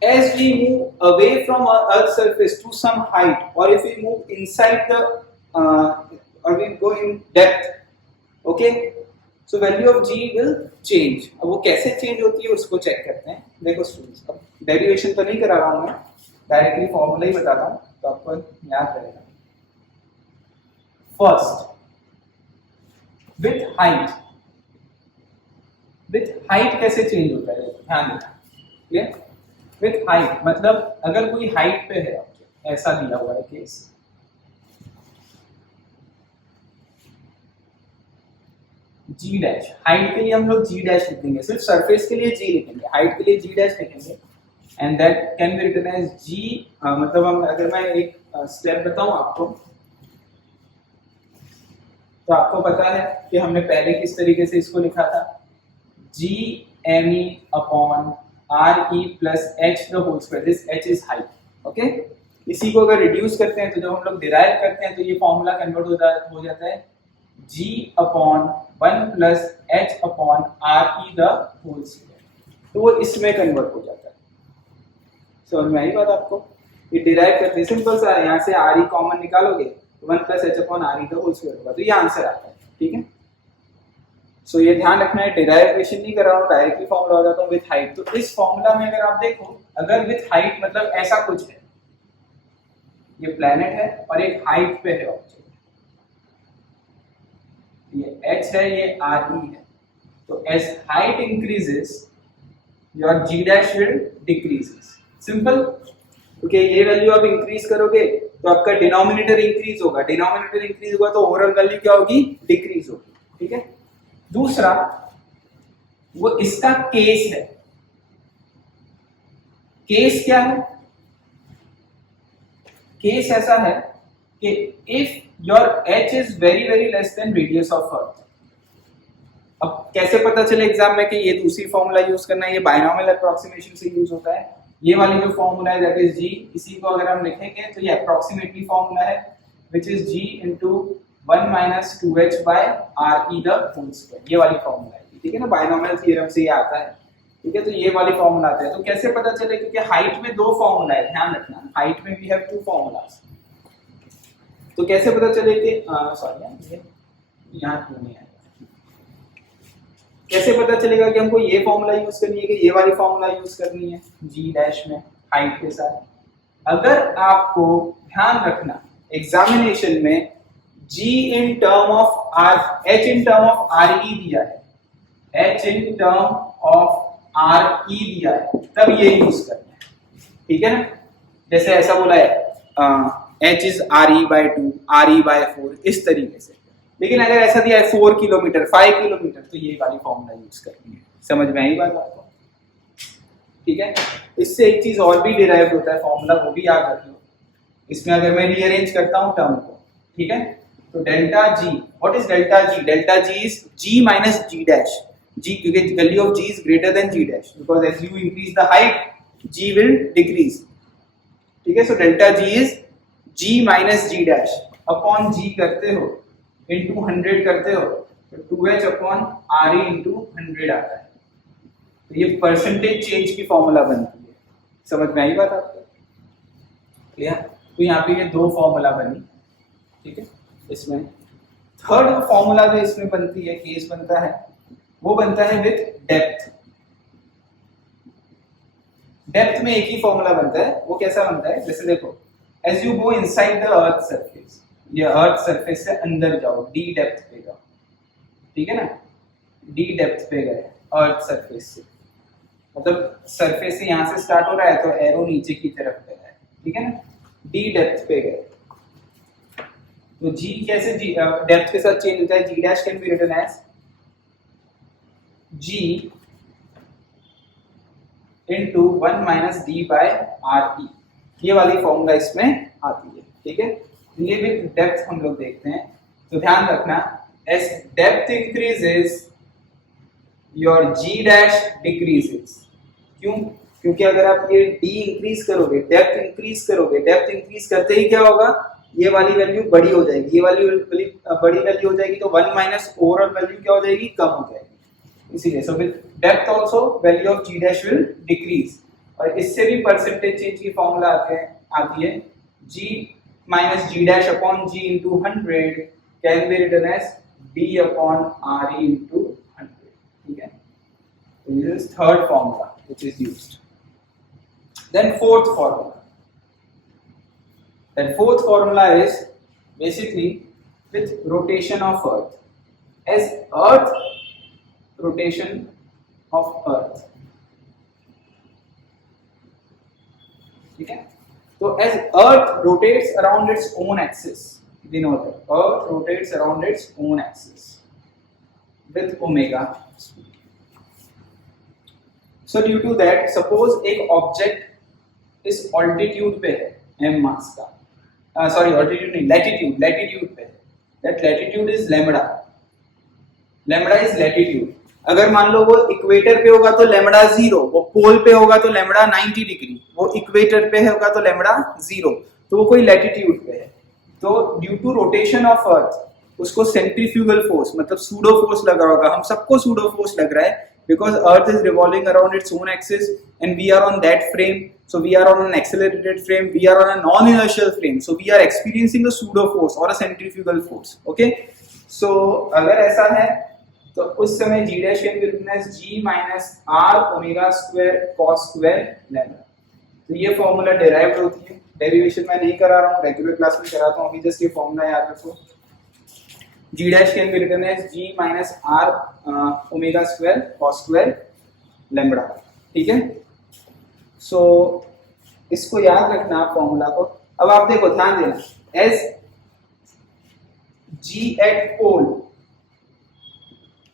as we move away from our earth surface to some height, or if we move inside the or we go in depth, okay, so value of g will change. अब वो कैसे change होती है उसको check करते हैं। देखो students, अब डेरिवेशन तो नहीं करा रहा हूं मैं, डायरेक्टली फॉर्मूला ही बताता हूं तो आपको याद रहेगा। फर्स्ट, विथ हाइट कैसे चेंज होता है, ध्यान देना। क्लियर? विथ हाइट मतलब अगर कोई हाइट पे है ऑब्जेक्ट, ऐसा दिया हुआ है केस, जी डैश, हाइट के लिए हम लोग जी डैश लिखेंगे, सिर्फ सरफेस के लिए जी लिखेंगे, हाइट के लिए जी डैश लिखेंगे, and that can be written as g. मतलब हम अगर मैं एक स्टेप बताऊं आपको, तो आपको पता है कि हमने पहले किस तरीके से इसको लिखा था, g M E upon are e plus h the whole square, this h is height. Okay, इसी को अगर रिड्यूस करते हैं तो जब हम लोग डिराइव करते हैं तो ये फॉर्मूला कन्वर्ट हो जाता है g upon 1 plus h upon R E the whole square, तो वो इसमें कन्वर्ट हो जाता है। समझ में आई बात आपको? ये डिराइव करते हैं, सिंपल सा है, यहाँ से आर ई कॉमन निकालोगे तो 1 plus h upon R E the whole square होगा, तो ये आंसर आता है। ठीक है, सो ये ध्यान रखना है, डेरिवेशन नहीं कर रहा हूँ, डायरेक्टली फॉर्मूला लगा जाता हूँ विथ हाइट। तो इस फॉर्मूला में अगर आप देखो, अगर विथ हाइट मतलब ऐसा कुछ है, ये प्लेनेट है और एक हाइट पे है ऑब्जेक्ट, ये h है, ये re है, तो as height increases your g dash will decreases। Simple, क्योंकि ये वैल्यू आप इंक्रीज करोगे तो आपका डिनोमिनेटर इंक्रीज होगा, डिनोमिनेटर इंक्रीज होगा तो ओवरऑल वैल्यू क्या होगी, डिक्रीज होगी। ठीक है, दूसरा वो इसका केस है। केस क्या है? केस ऐसा है कि if your h is very very less than radius of earth. अब कैसे पता चले एग्जाम में कि ये दूसरी फॉर्मूला यूज करना है, ये बायनॉमियल अप्रोक्सीमेशन से यूज होता है। ये वाली जो फॉर्मूला है दैट इज g, इसी को अगर हम लिखेंगे तो ये अप्रोक्सीमेटली फॉर्मूला है which is g into 1 minus 2h by re the whole square, ये वाली फॉर्मूला है। ठीक है ना, बायनॉमियल थ्योरम से ये आता है। ठीक है, तो ये वाली फॉर्मूला आता है। तो कैसे पता चले, क्योंकि हाइट में दो फॉर्मूला है, ध्यान रखना, हाइट में वी हैव टू फॉर्मूलास। तो कैसे पता चले कि सॉरी ये यहाँ क्यों नहीं आया, कैसे पता चलेगा कि हमको ये फॉर्मूला यूज करनी है कि ये वाली फॉर्मूला यूज करनी है जी डैश में हाइट के साथ? अगर आपको ध्यान रखना एग्जामिनेशन में g in term of r, h in term of re दिया है, h in term of re दिया है, तब ये यूज करना है। ठीक है ना, जैसे ऐसा बोला है h is re by 2, re by 4, इस तरीके से। लेकिन अगर ऐसा दिया है 4 किलोमीटर 5 किलोमीटर, तो ये वाली फॉर्मूला यूज करनी है। समझ में आई बात आपको? ठीक है, इससे एक चीज और भी डिराइव होता है फॉर्मूला, वो भी याद रख लो। इसमें अगर मैं रीअरेंज करता हूं टर्म को, ठीक है, तो delta g, what is delta g? Delta g is g minus g dash, g क्योंकि value of g is greater than g dash, because as you increase the height g will decrease. ठीक है, so delta g is g minus g dash upon g करते हो into 100 करते हो तो 2h upon re into 100 आता है। तो ये परसेंटेज चेंज की फॉर्मूला बनती है। समझ में आई बात आपको? क्लियर? तो यहाँ पे ये दो फॉर्मूला बनी। ठीक है, इसमें थर्ड फॉर्मूला जो इसमें बनती है, केस बनता है, वो बनता है विथ डेप्थ। डेप्थ में एक ही फॉर्मूला बनता है, वो कैसा बनता है? जैसे देखो, as you go inside the earth surface, ये अर्थ सरफेस से अंदर जाओ, डी डेप्थ पे जाओ, ठीक है ना, डी डेप्थ पे गए अर्थ सरफेस से, मतलब सरफेस से यहाँ से स्टार्ट हो रहा है तो एरो नीचे की तरफ पे है, ठीक है ना, डी डेप्थ पे गए। तो जी कैसे जी डेप्थ के साथ चेंज होता है, g dash can be written as g into 1 minus d by are e, ये वाली फॉर्मूला इसमें आती है, ठीक है। ये भी डेप्थ हम लोग देखते हैं, तो ध्यान रखना as depth increases your g dash decreases. क्यों? क्योंकि अगर आप ये डी इंक्रीज करोगे, डेप्थ इंक्रीज करोगे, डेप्थ इंक्रीज करते ही क्या होगा, ये वाली वैल्यू बड़ी हो जाएगी, ये वाली बड़ी वैल्यू हो जाएगी, तो 1 माइनस ओवरऑल वैल्यू क्या हो जाएगी, कम हो जाएगी। इसीलिए so with depth also value of g dash will decrease. और इससे भी परसेंटेज चेंज की फॉर्मूला आती है g minus g dash upon g into 100 can be written as d upon are e into 100, ठीक है। तो this is third formula which is used. Then fourth formula. That fourth formula is basically with rotation of Earth. As Earth rotation of Earth. ठीक है? तो as Earth rotates around its own axis, we know that Earth rotates around its own axis with omega speed. So due to that, suppose एक object इस altitude पे है m mass का, sorry altitude नहीं, latitude पे है, that latitude is lambda, lambda is latitude. अगर मान लो वो इक्वेटर पे होगा तो लैम्बडा 0, वो पोल पे होगा तो लैम्बडा 90 डिग्री, वो इक्वेटर पे होगा तो लैम्बडा 0, तो वो कोई लैटिट्यूड पे है। तो due to rotation of earth उसको सेंट्रीफ्यूगल फोर्स मतलब सूडो फोर्स लग रहा होगा, हम सबको सूडो फोर्स लग रहा है because earth is revolving around its own axis and we are on that frame, so we are on an accelerated frame, we are on a non-inertial frame, so we are experiencing a pseudo force or a centrifugal force, okay। So अगर ऐसा है तो उस समय g dash can be written as g minus r omega square cos square lambda। तो ये formula derived होती है, डेरिवेशन मैं नहीं करा रहा हूँ, रेगुलर क्लास में कराता हूँ, अभी जस्ट ये फॉर्मूला याद रखो, g dash can be written as g minus r omega square cos square lambda, ठीक है। सो इसको याद रखना फॉर्मूला को। अब आप देखो ध्यान देना, as g at पोल,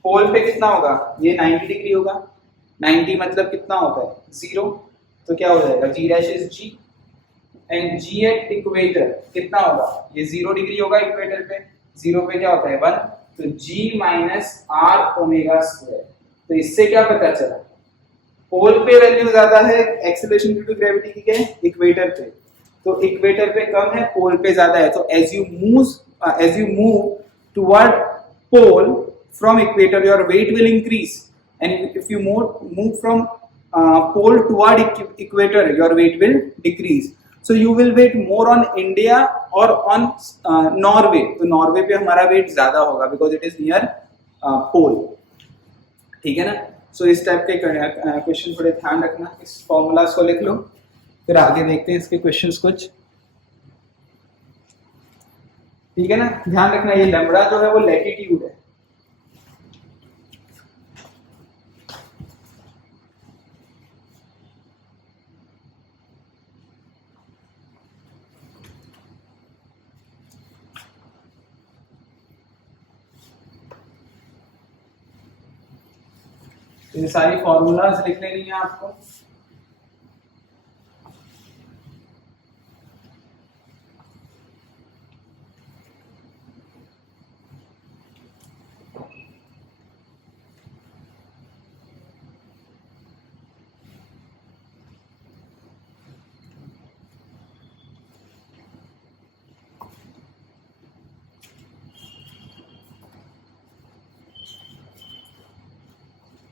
पोल पे कितना होगा, ये 90 डिग्री होगा, 90 मतलब कितना होता है 0, तो क्या हो जाएगा g dash is g and g at equator कितना होगा, ये 0 डिग्री होगा इक्वेटर पे, 0 पे क्या होता है 1, तो g minus r omega square. तो इससे क्या पता चला, पोल पे वैल्यू ज्यादा है एक्सेलरेशन ड्यू टू ग्रेविटी की है इक्वेटर पे, तो इक्वेटर पे कम है, पोल पे ज्यादा है। तो as you move toward pole from equator your weight will increase and if you move from pole toward equator your weight will decrease. So you will weight more on India or on Norway, तो Norway पे हमारा wait ज्यादा होगा because it is near pole, ठीक है ना। सो इस type के क्वेश्चन थोड़े ध्यान रखना, इस फॉर्मूलाज को लिख लो, फिर आगे देखते हैं इसके क्वेश्चंस कुछ, ठीक है ना। ध्यान रखना ये लैम्बडा जो है वो लैटिट्यूड है, ये सारी फॉर्मूलाज लिख लेनी है आपको।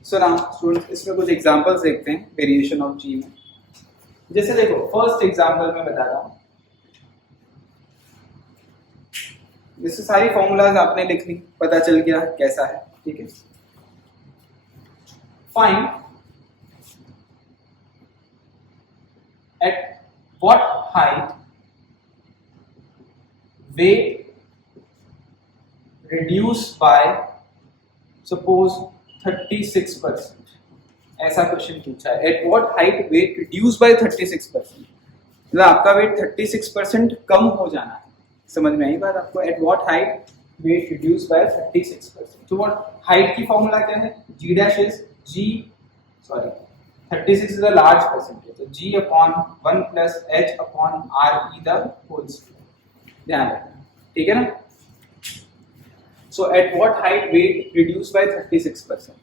सो नाउ स्टूडेंट्स इसमें कुछ एग्जांपल्स देखते हैं वेरिएशन ऑफ जी में। जैसे देखो फर्स्ट एग्जांपल में बता रहा हूं, जैसे सारी फॉर्मूलाज आपने लिख ली, पता चल गया कैसा है, ठीक है। Find at what height weight reduce by suppose 36%, ऐसा क्वेश्चन पूछा है। At what height weight reduce by 36%, मतलब आपका वेट 36% कम हो जाना है। समझ में आई बात आपको? At what height weight reduce by 36%। तो व्हाट हाइट की फॉर्मूला क्या है? g dash is g, sorry 36 is a large percentage, so g upon 1 plus h upon re the whole square, ध्यान रखना, ठीक है ना? So at what height weight reduced by 36%?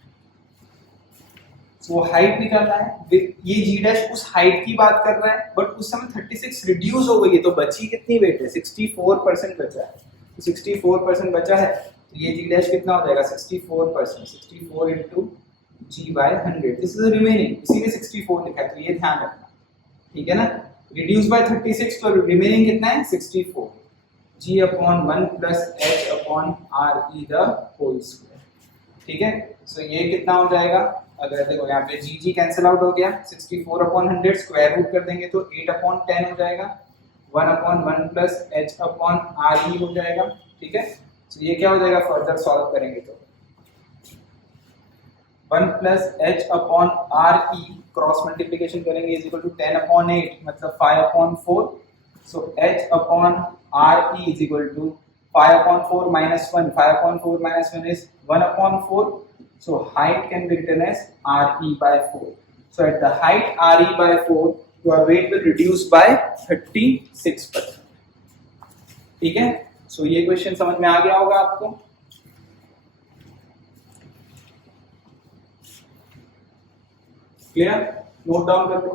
So height निकालना है, ये g dash उस height की बात कर रहा है, बट उस समय 36 रिड्यूस हो गई है, तो बची कितनी वेट है? 64% बचा है। तो 64% बचा है, तो ये g dash कितना हो जाएगा? 64%, 64 into g by 100, this is remaining, इसीलिए 64 लिखा है, तो ये ध्यान रखना, ठीक है ना? रिड्यूस बाय 36, तो रिमेनिंग कितना है? 64, g upon 1 plus h upon re the whole square, ठीक है? सो ये कितना हो जाएगा? अगर देखो यहाँ पे g कैंसिल आउट हो गया, 64 अपॉन 100 स्क्वायर रूट कर देंगे तो 8 अपॉन 10 हो जाएगा, 1 upon 1 plus h upon re हो जाएगा, ठीक है? सो ये क्या हो जाएगा? फर्दर सॉल्व करेंगे तो 1 plus h upon re cross multiplication करेंगे इज इक्वल टू 10 अपॉन 8, मतलब 5 upon 4, so h upon re is equal to 5 upon 4 minus 1, 5 upon 4 minus 1 is 1 upon 4, so height can be written as re by 4. So at the height re by 4, your weight will reduce by 36%, ठीक है? So ये question समझ में आ गया होगा आपको? Clear? Note down कर लो।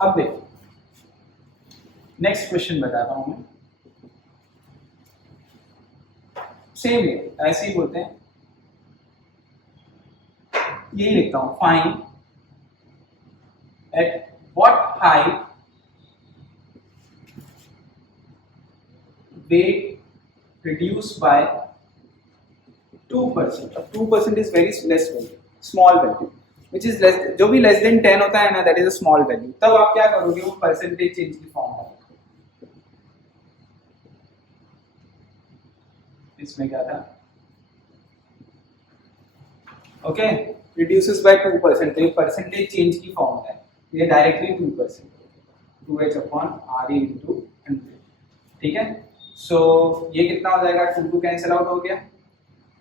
अब देखो नेक्स्ट क्वेश्चन बताता हूं मैं, सेम है, ऐसे ही बोलते हैं, यही लिखता हूं, find at what height weight reduce by 2%। अब 2% is very less value, small value, which is less, जो भी लेस देन 10 होता है ना, that is a small value. तब आप क्या करोगे? वो परसेंटेज चेंज की फॉर्म में, इसमें क्या था? ओके, रिड्यूसेस बाय 2%, तो ये परसेंटेज चेंज की फॉर्म है, ये directly 2%, 2h upon re into 100, ठीक है? सो ये कितना हो जाएगा? 2 कैंसिल आउट हो गया,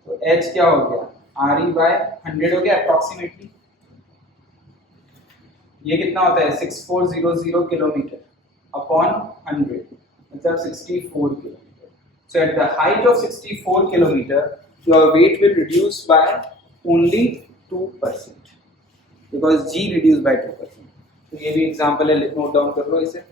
तो h क्या हो गया? re by 100 हो गया अप्रोक्सीमेटली। ये कितना होता है? 6400 किलोमीटर अपॉन 100, मतलब 64 kilometre. So eight the height of 64 kilometre your weight will reduce by only 2%, because g reduce by 2%। तो ये भी एग्जांपल है, नोट डाउन कर लो इसे।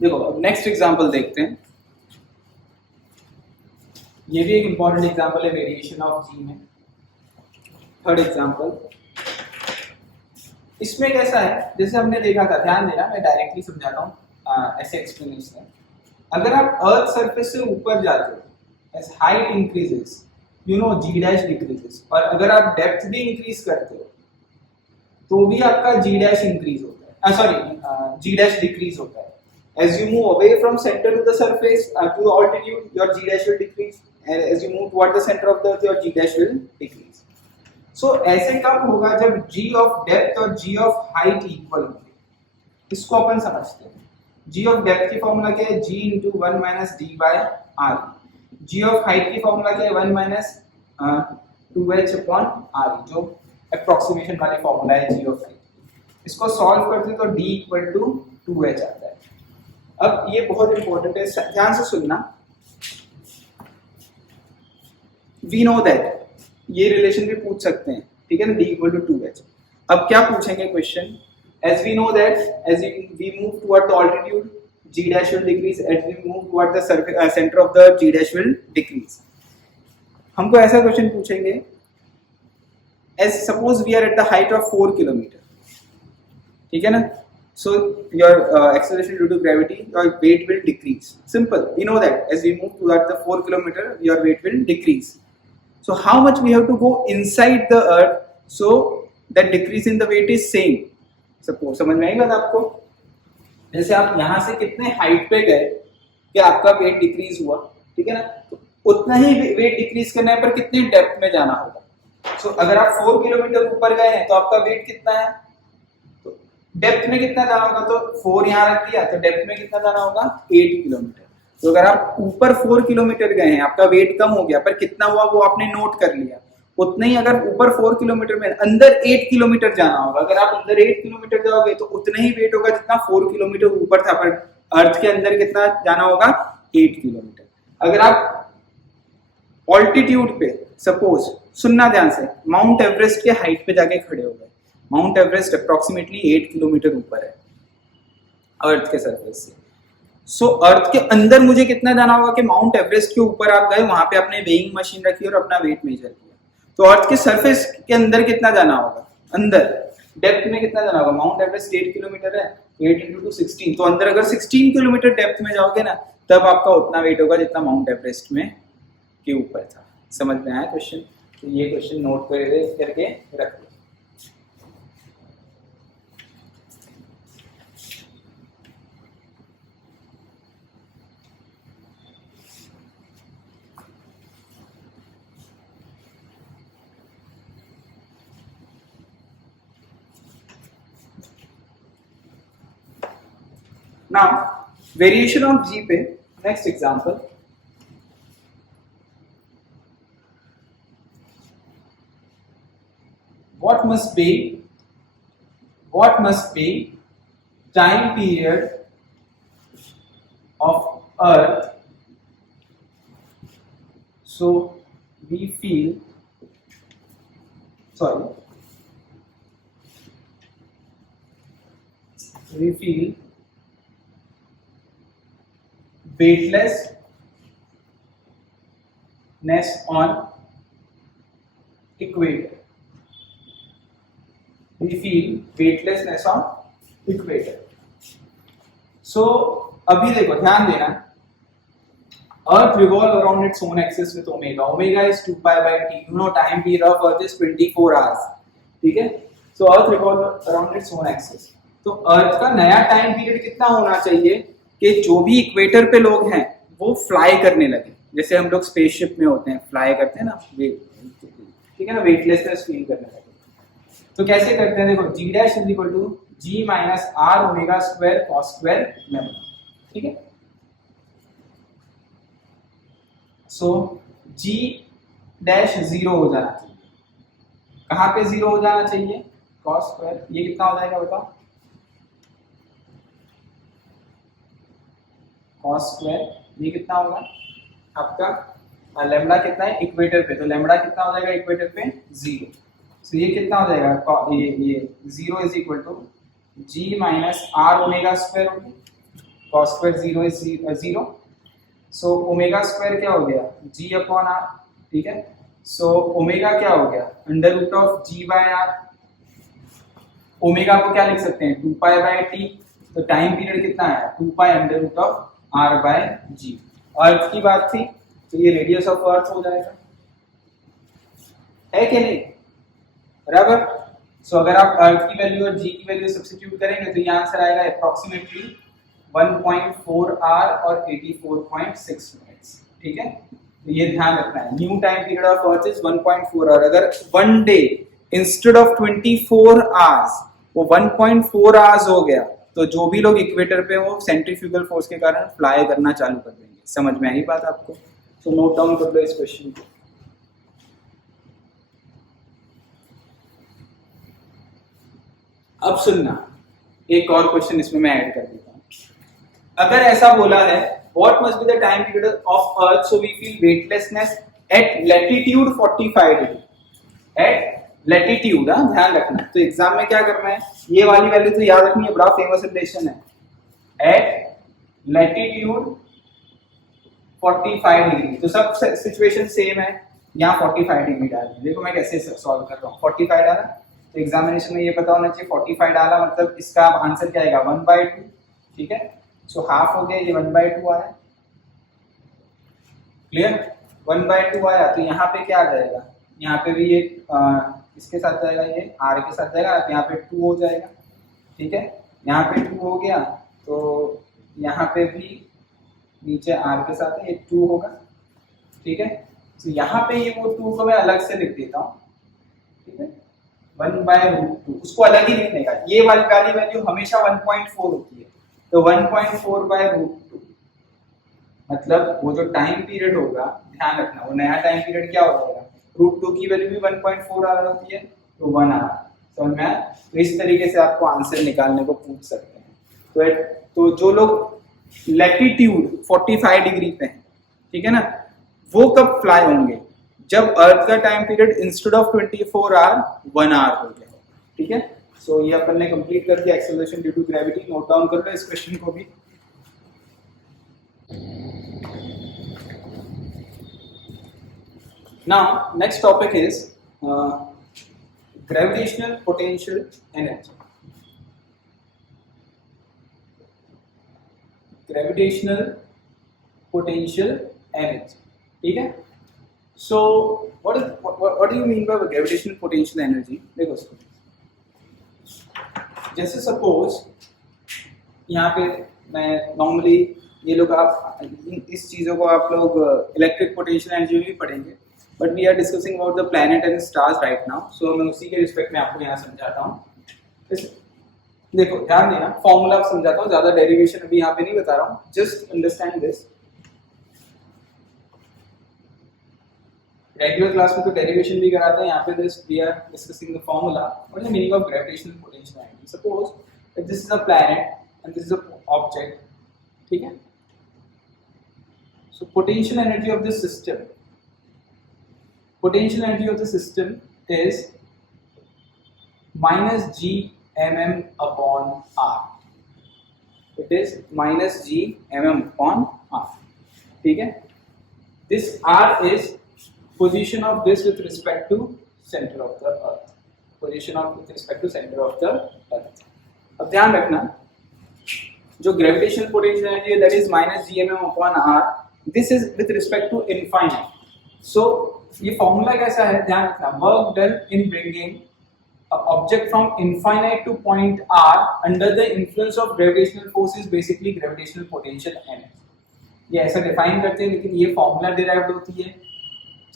देखो अब नेक्स्ट एग्जांपल देखते हैं, ये भी एक इंपॉर्टेंट एग्जांपल है वेरिएशन ऑफ जी में। थर्ड एग्जांपल, इसमें कैसा है, जैसे हमने देखा था, ध्यान देना, मैं डायरेक्टली समझाता हूँ, ऐसे एक्सप्लेनेशन है। अगर आप अर्थ सरफेस से ऊपर जाते हो, as height increases, you know g dash decreases, और अगर आप डेप्थ भी इंक्रीज करते हो तो भी आपका जी डैश इंक्रीज होता है, सॉरी जी डैश डिक्रीज होता है। As you move away from center to the surface to the altitude, your g dash will decrease, and as you move toward the center of the earth, your g dash will decrease. So ऐसे कब होगा? जब g of depth और g of height equal होंगे। इसको अपन समझते हैं। g of depth की फॉर्मूला क्या है? g into 1 minus d by r। g of height की फॉर्मूला क्या है? 1 minus 2h upon r, जो अप्रोक्सीमेशन वाली फॉर्मूला है g of height। इसको सॉल्व करते हैं तो d equal to 2h आता है। अब ये बहुत इंपॉर्टेंट है, ध्यान से सुनना। वी नो दैट, ये रिलेशन भी पूछ सकते हैं, ठीक है ना, d equal to 2h। अब क्या पूछेंगे question? As we know that as we move toward the altitude g dash will decrease, as we move toward the surface center of the g dash will decrease। हमको ऐसा question पूछेंगे, as suppose we are at the height of 4 kilometre, ठीक है ना, So your acceleration due to gravity, your weight will decrease. Simple, we know that as we move toward the 4 kilometer, your weight will decrease. So how much we have to go inside the earth so that decrease in the weight is same? Suppose समझ में आई बात आपको? जैसे आप यहाँ से कितने height पे गए कि आपका वेट डिक्रीज हुआ, ठीक है ना, तो उतना ही वेट डिक्रीज करने पर कितने डेप्थ में जाना होगा. सो अगर आप 4 किलोमीटर ऊपर गए हैं तो आपका वेट कितना है, तो डेप्थ में कितना जाना होगा, तो 4 यहाँ रख दिया तो डेप्थ में कितना जाना होगा 8 किलोमीटर. तो अगर आप ऊपर 4 किलोमीटर गए हैं, आपका वेट कम हो गया, पर कितना हुआ वो आपने नोट कर लिया, उतना ही अगर ऊपर 4 किलोमीटर में अंदर 8 किलोमीटर जाना होगा. अगर आप अंदर 8 किलोमीटर जाओगे तो उतना ही वेट होगा जितना 4 किलोमीटर ऊपर था, पर अर्थ के अंदर कितना जाना होगा 8 किलोमीटर. अगर आप ऑल्टीट्यूड पे सपोज, सुनना ध्यान से, माउंट एवरेस्ट के हाइट पे जाके खड़े हो गए. माउंट एवरेस्ट अप्रोक्सीमेटली 8 किलोमीटर ऊपर है अर्थ के सरफेस से. सो अर्थ के अंदर मुझे कितना जाना होगा कि माउंट एवरेस्ट के ऊपर आप गए, वहां पे आपने वेइंग मशीन रखी और अपना वेट मेजर किया, तो अर्थ के सरफेस के अंदर कितना जाना होगा, अंदर डेप्थ में कितना जाना होगा. माउंट एवरेस्ट 8 किलोमीटर है, 8 into 2 16, तो अंदर अगर 16 किलोमीटर डेप्थ में जाओगे ना, तब आपका उतना वेट होगा जितना माउंट एवरेस्ट में के ऊपर था. समझ में आया क्वेश्चन? तो ये क्वेश्चन नोट करके रख लो. Now, variation of G पे next example. What must be time period of Earth so we feel weightlessness on equator. We feel weightlessness on equator. So अभी देखो, ध्यान देना, Earth revolve around its own axis with omega. Omega is 2 pi by t. You know time period of Earth is 24 hours. ठीक है? So Earth revolve around its own axis. तो Earth का नया time period कितना होना चाहिए कि जो भी इक्वेटर पे लोग हैं वो फ्लाई करने लगे, जैसे हम लोग स्पेसशिप में होते हैं, फ्लाई करते हैं ना, ठीक है ना, वेटलेसनेस फील करने लगे. तो कैसे करते हैं, देखो, G dash is equal to G minus R omega square cos square lambda. ठीक है, सो G डैश 0 हो जाना चाहिए. कहाँ पे 0 हो जाना चाहिए, कॉस स्क्वायर. ये कितना हो जाएगा बताओ, कॉस स्क्वायर. ये कितना होगा आपका, लैम्डा कितना है इक्वेटर पे, तो लैम्डा कितना हो जाएगा इक्वेटर पे 0. तो ये कितना हो जाएगा, ये 0 is equal to G minus R omega square होगी, cos square 0 is 0. So omega square क्या हो गया, G अपॉन R. ठीक है, सो ओमेगा क्या हो गया, under root of G by R. Omega को क्या लिख सकते हैं, 2 पाई बाय टी. तो टाइम पीरियड कितना है, 2 pi under root of R by G. Earth की बात थी तो ये रेडियस ऑफ अर्थ हो जाएगा, है कि नहीं, बराबर. सो अगर आप अर्थ की वैल्यू और G की वैल्यू सब्स्टिट्यूट करेंगे तो ये आंसर आएगा अप्रोक्सीमेटली 1.4 आवर और 84.6 मिनट्स. ठीक है, तो ये ध्यान रखना है, new time period of earth is 1.4 hour. अगर one day instead of 24 hours वो 1.4 आवर्स हो गया, तो जो भी लोग इक्वेटर पे वो सेंट्रीफ्यूगल फोर्स के कारण फ्लाई करना चालू कर देंगे. समझ में आई बात आपको? तो नोट डाउन कर लो इस क्वेश्चन को. अब सुनना, एक और क्वेश्चन इसमें मैं ऐड कर देता हूं. अगर ऐसा बोला है, what must be the time period of earth so we feel weightlessness at latitude 45 degree. At latitude, ध्यान रखना. तो एग्जाम में क्या करना है, ये वाली वैल्यू तो याद रखनी है, बड़ा फेमस रिलेशन है. एट लैटिट्यूड 45 डिग्री, तो सब सिचुएशन सेम है. यहाँ 45 डिग्री डाल, देखो मैं कैसे सॉल्व कर रहा हूँ. 45 डाला तो एग्जामिनेशन में ये पता होना चाहिए 45 डाला मतलब इसका आंसर क्या आएगा 1/2, ठीक है। सो हाफ हो गया, ये 1/2 आया, क्लियर। 1/2 आया तो यहाँ पे क्या आ जाएगा, यहाँ पे भी ये इसके साथ जाएगा, ये r के साथ जाएगा तो यहाँ पे 2 हो जाएगा, ठीक है। यहाँ पे 2 हो गया तो यहाँ पे भी नीचे r के साथ है, ये 2 होगा, ठीक है। तो यहाँ पे ये वो 2 को मैं अलग से लिख देता हूँ, ठीक है। 1/√2 उसको अलग ही लिखने का, ये वाली वैल्यू हमेशा 1.4 होती है, तो 1.4/√2 मतलब वो जो टाइम पीरियड होगा, ध्यान रखना वो नया टाइम पीरियड क्या हो जाएगा, √2 की वैल्यू भी 1.4 आ रही होती है, तो 1 आ रहा है, समझ में आया। तो इस तरीके से आपको आंसर निकालने को पूछ सकते हैं। तो जो लोग लैटिट्यूड 45 डिग्री पे हैं, ठीक है ना, वो कब फ्लाई होंगे, जब अर्थ का time period instead of 24 hour 1 hour हो गया, ठीक है। सो ये अपन ने कंप्लीट कर दिया acceleration due to gravity. Note down कर लो इस क्वेश्चन को भी। Now next topic is gravitational potential energy. Gravitational potential energy, ठीक है। So what do you mean by gravitational potential energy? देखो इसको, जैसे सपोज यहाँ पे मैं नॉर्मली ये लोग आप इस चीज़ों को आप लोग इलेक्ट्रिक पोटेंशियल एनर्जी भी पढ़ेंगे, but we are discussing about the planet and stars right now. So मैं उसी के रिस्पेक्ट में आपको यहाँ समझाता हूँ। देखो ध्यान देना, फॉर्मूला समझाता हूँ, ज्यादा डेरिवेशन अभी यहाँ पे नहीं बता रहा हूँ, just understand this. Regular class में तो डेरिवेशन भी कराते हैं, यहाँ पे this we are discussing the formula, what is the meaning of gravitational potential energy. Suppose that this is a planet and this is a object, ठीक है। So potential energy of this system, potential energy of the system is minus g mm upon r. It is minus g mm upon r, ठीक है। This r is position of this with respect to center of the earth, position of with respect to center of the earth। अब ध्यान रखना, जो gravitational potential energy है that is minus g mm upon r, this is with respect to infinite। So ये formula कैसा है, ध्यान रखना, work done in bringing object from infinite two point r under the influence of gravitational force is basically gravitational potential energy. ये ऐसा define करते हैं, लेकिन ये फॉर्मूला डिराइव्ड होती है।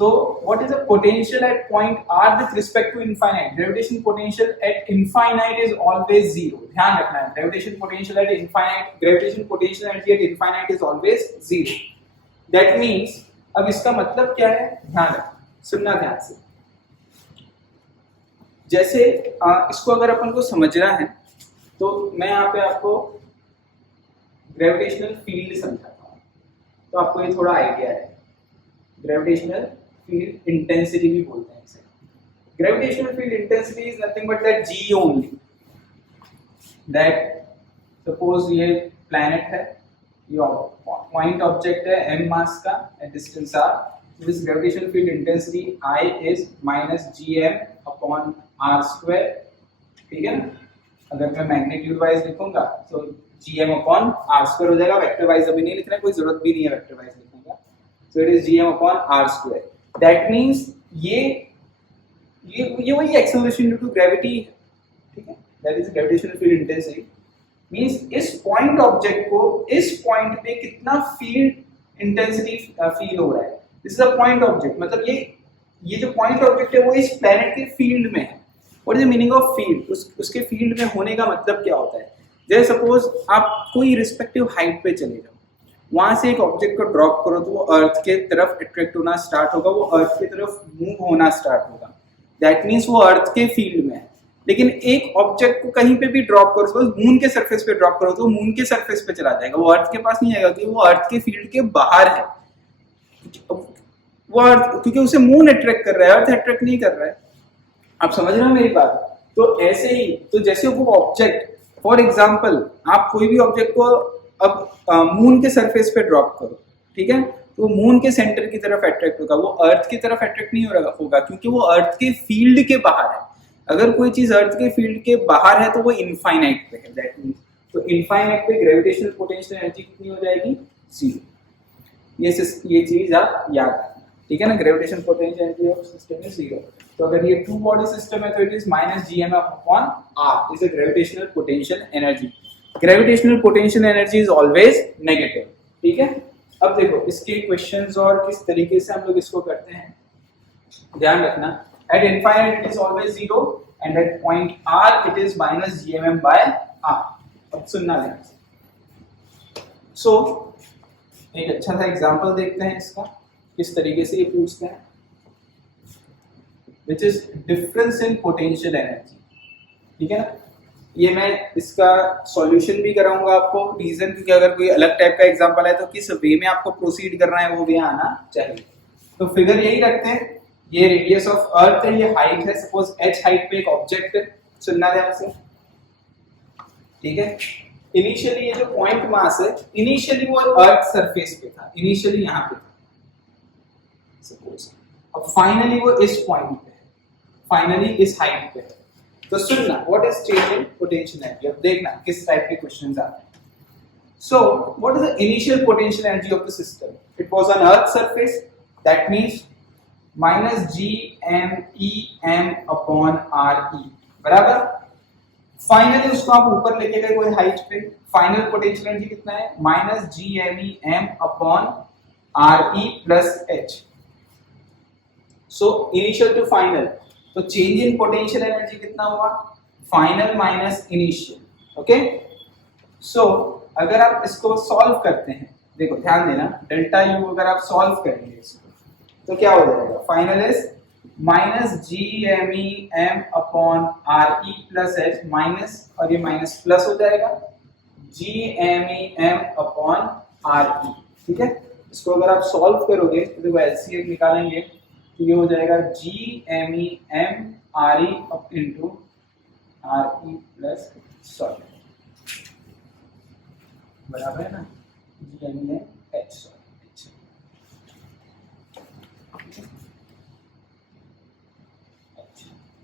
तो what is the potential at point r with respect to infinite, gravitational potential at infinite is always zero. ध्यान रखना है, gravitational potential at infinite, gravitational potential energy at infinite is always zero. That means अब इसका मतलब क्या है, ध्यान रखना, सुनना ध्यान से। जैसे इसको अगर अपन को समझना है तो मैं यहाँ पे आपको ग्रेविटेशनल फील्ड समझाता हूँ, तो आपको ये थोड़ा आइडिया है। ग्रेविटेशनल फील्ड इंटेंसिटी भी बोलते हैं इसे। Gravitational field intensity is nothing but that g only, that suppose ये प्लैनेट है, ये पॉइंट ऑब्जेक्ट है m मास का at distance r, this gravitational field intensity I is minus gm upon r square, ठीक है ना। अगर मैं मैग्नीट्यूड वाइज लिखूंगा तो gm अपॉन r स्क्वायर हो जाएगा, वेक्टर वाइज अभी नहीं लिखना है, कोई जरूरत भी नहीं है वेक्टर वाइज लिखने का। So it is gm upon r square. That means ये वही एक्सेलरेशन ड्यू टू ग्रेविटी है, ठीक है, that is gravitational field intensity. Means इस पॉइंट ऑब्जेक्ट को इस पॉइंट पे कितना फील्ड इंटेंसिटी फील हो रहा है, this is a point object, मतलब ये जो पॉइंट ऑब्जेक्ट है वो इस प्लैनेट के फील्ड में है। What is the meaning of field, उसके फील्ड में होने का मतलब क्या होता है। जैसे सपोज आप कोई रिस्पेक्टिव हाइट पे चले जाओ, वहां से एक ऑब्जेक्ट को ड्रॉप करो तो वो अर्थ के तरफ अट्रैक्ट होना स्टार्ट होगा, वो अर्थ की तरफ मूव होना स्टार्ट होगा, दैट मीन्स वो अर्थ के फील्ड में है। लेकिन एक ऑब्जेक्ट को कहीं पे भी ड्रॉप करो, सपोज मून के सरफेस पे ड्रॉप करो तो मून के सरफेस पे चला जाएगा, वो अर्थ के पास नहीं आएगा, क्योंकि वो अर्थ के फील्ड के बाहर है। वो अर्थ, क्योंकि उसे मून अट्रैक्ट कर रहा है, अर्थ अट्रैक्ट नहीं कर रहा है। आप समझ रहे हो मेरी बात। तो ऐसे ही, तो जैसे वो ऑब्जेक्ट, फॉर एग्जाम्पल आप कोई भी ऑब्जेक्ट को अब मून के सरफेस पे ड्रॉप करो, ठीक है, तो मून के सेंटर की तरफ अट्रैक्ट होगा, वो अर्थ की तरफ अट्रैक्ट नहीं हो रहा होगा, क्योंकि वो अर्थ के फील्ड के बाहर है। अगर कोई चीज अर्थ के फील्ड के बाहर है तो वो इनफाइनाइट पे है, दैट मींस तो इनफाइनाइट पे ग्रेविटेशनल पोटेंशियल एनर्जी कितनी हो जाएगी, जीरो। ये चीज आप याद रखना, ठीक है ना। Gravitational potential energy of system is zero. तो अगर ये टू बॉडी सिस्टम है तो it is minus GM upon r is a gravitational potential energy. Gravitational potential energy is always negative, ठीक है। अब देखो इसके क्वेश्चंस और किस तरीके से हम लोग इसको करते हैं, ध्यान रखना। At infinite it is always zero and at point r it is minus GMM by r. अब सुनना ध्यान से। सो एक अच्छा सा एग्जांपल देखते हैं इसका, किस तरीके से ये पूछते हैं, which is difference in potential energy, ठीक है ना। ये मैं इसका सॉल्यूशन भी कराऊंगा आपको, रीजन क्योंकि अगर कोई अलग टाइप का एग्जांपल है तो किस वे में आपको प्रोसीड करना है वो वे आना चाहिए। तो फिगर यही रखते हैं, ये रेडियस ऑफ अर्थ है, ये हाइट है, सपोज h हाइट पे एक ऑब्जेक्ट है, सुनना ध्यान से, ठीक है। इनिशियली ये जो पॉइंट मास है, इनिशियली वो अर्थ सरफेस पे था, इनिशियली यहाँ पे था सपोज, अब फाइनली वो इस पॉइंट पे है, फाइनली इस हाइट पे है। तो सुनना, what is change in potential energy, अब देखना किस टाइप के क्वेश्चंस आते हैं। So what is the initial potential energy of the system, it was on earth surface, that means minus G M E M upon are e, बराबर। Finally उसको आप ऊपर लेके गए कोई हाइट पे, फाइनल पोटेंशियल एनर्जी कितना है, minus G M E M upon are e plus h. So initial to final, तो चेंज इन पोटेंशियल एनर्जी कितना हुआ, final minus initial, okay. So अगर आप इसको सॉल्व करते हैं, देखो ध्यान देना, डेल्टा यू अगर आप सॉल्व करेंगे इसको तो क्या हो जाएगा, final is minus G M E M upon are e plus h, minus और ये माइनस प्लस हो जाएगा g M E M upon R E, ठीक है। इसको अगर आप सॉल्व करोगे तो देखो एलसीएम निकालेंगे तो ये हो जाएगा g M E m r e into r e plus sorry, बराबर है ना, g M E m h sorry,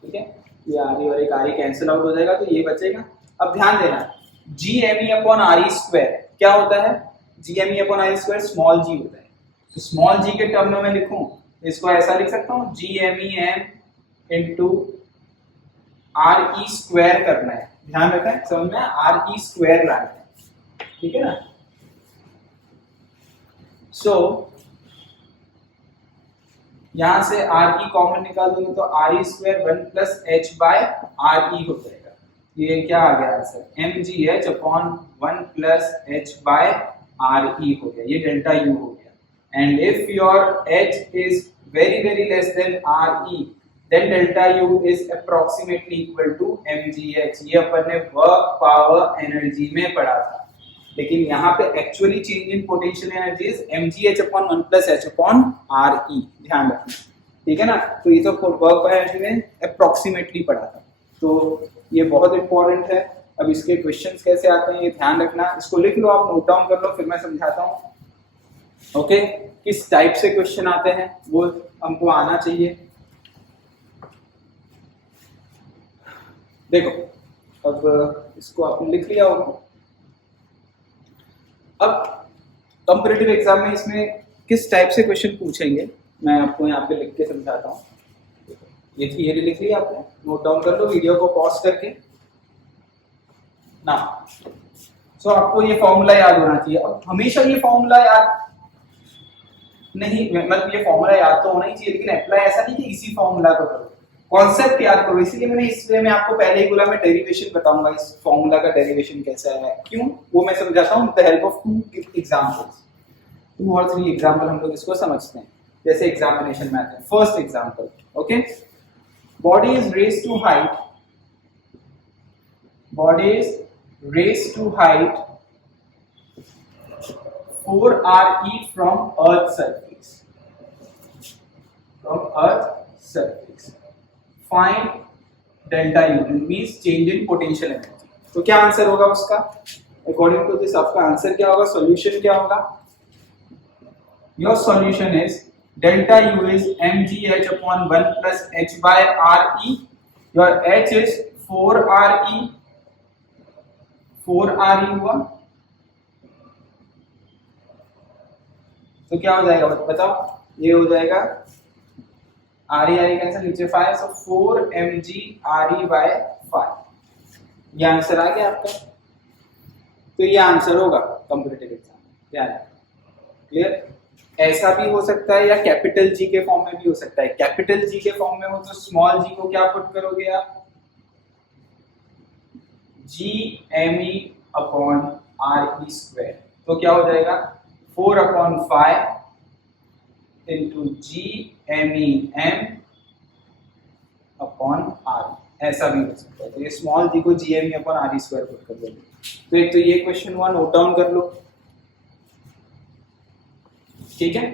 ठीक है। ये आर ई और एक आर ई कैंसिल आउट हो जाएगा तो ये बचेगा। अब ध्यान देना, g M E upon R E square क्या होता है, g M E upon R E square small g होता है। तो स्मॉल जी के टर्म में मैं लिखूं इसको ऐसा लिख सकता हूँ, g M E m into r ई स्क्वायर करना है, ध्यान रखना है, समझ में आर ई स्क्वायर लाना है, ठीक है ना। सो यहां से आर ई कॉमन निकाल दोगे तो R E square 1 plus H by are E हो जाएगा। ये क्या आ गया answer, M G H upon 1 plus H by are E हो गया, ये डेल्टा यू हो गया। And if your H is very less than RE, then delta U is approximately equal to mgh। ये अपन ने वर्क पावर एनर्जी में पढ़ा था, लेकिन यहाँ पे actually change in potential energy is mgh upon 1 plus h upon RE, ध्यान रखना, ठीक है ना। तो ये तो वर्क पावर एनर्जी में अप्रोक्सीमेटली पढ़ा था, तो ये बहुत इंपॉर्टेंट है। अब इसके क्वेश्चंस कैसे आते हैं ये ध्यान रखना, इसको लिख लो, आप नोट डाउन कर लो, फिर मैं समझाता हूँ, ओके। किस टाइप से क्वेश्चन आते हैं वो हमको आना चाहिए। देखो अब इसको आपने लिख लिया होगा। अब कंपैरेटिव एग्जाम में इसमें किस टाइप से क्वेश्चन पूछेंगे मैं आपको यहाँ पे लिख के समझाता हूँ। ये थियरी लिख लिया आपने, नोट डाउन कर लो वीडियो को पॉज करके ना। सो आपको ये फॉर्मूला याद होना चाहिए। अब हमेशा ये फॉर्मूला याद नहीं, मतलब ये फॉर्मूला याद तो होना ही चाहिए, लेकिन अप्लाई ऐसा नहीं कि इसी फॉर्मूला को करो, कॉन्सेप्ट याद करो। इसीलिए मैंने इस वे में आपको पहले ही बोला मैं डेरिवेशन बताऊंगा, इस फॉर्मूला का डेरिवेशन कैसा है, क्यों वो मैं समझाता हूँ with the help of 2 examples, 2 और 3 एग्जांपल हम लोग इसको समझते हैं। जैसे एग्जामिनेशन में आते हैं, first example, okay. Body is raised to height, body is raised to height 4 RE from Earth surface. From Earth surface. Find delta U, means change in potential energy. तो क्या आंसर होगा उसका? According to this आपका answer क्या होगा? Solution क्या होगा? Your solution is delta U is mgh upon 1 plus h by RE. Your H is 4RE, 4RE हुआ, तो क्या हो जाएगा बताओ, ये हो जाएगा RE RE कैंसिल, नीचे 5, सो 4mg RE by 5, ये आंसर आ गया आपका। तो ये आंसर होगा कॉम्पिटिटिव एग्जाम, ध्यान क्लियर। ऐसा भी हो सकता है या कैपिटल जी के फॉर्म में भी हो सकता है। कैपिटल जी के फॉर्म में हो तो स्मॉल जी को क्या पुट करोगे आप, GME अपॉन RE स्क्वायर, तो क्या हो जाएगा 4/5 इंटू GMEM अपॉन RE, ऐसा भी हो सकता है। तो ये स्मॉल जी को GME upon RE square put कर दोगे। तो एक तो ये क्वेश्चन हुआ, नोट डाउन कर लो, ठीक है।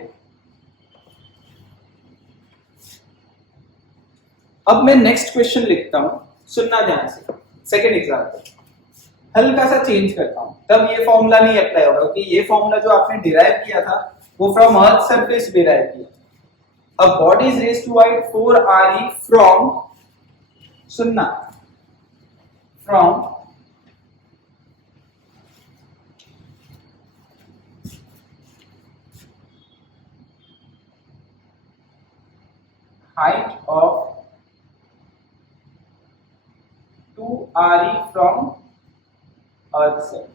अब मैं नेक्स्ट क्वेश्चन लिखता हूं, सुनना ध्यान से। सेकंड एग्जांपल हल्का सा चेंज करता हूं, तब ये फॉर्मूला नहीं अप्लाई होगा, क्योंकि ये फॉर्मूला जो आपने डिराइव किया था वो फ्रॉम अर्थ सरफेस डिराइव किया। A body is raised to height 4RE from, सुनना, from height of 2RE from earth surface.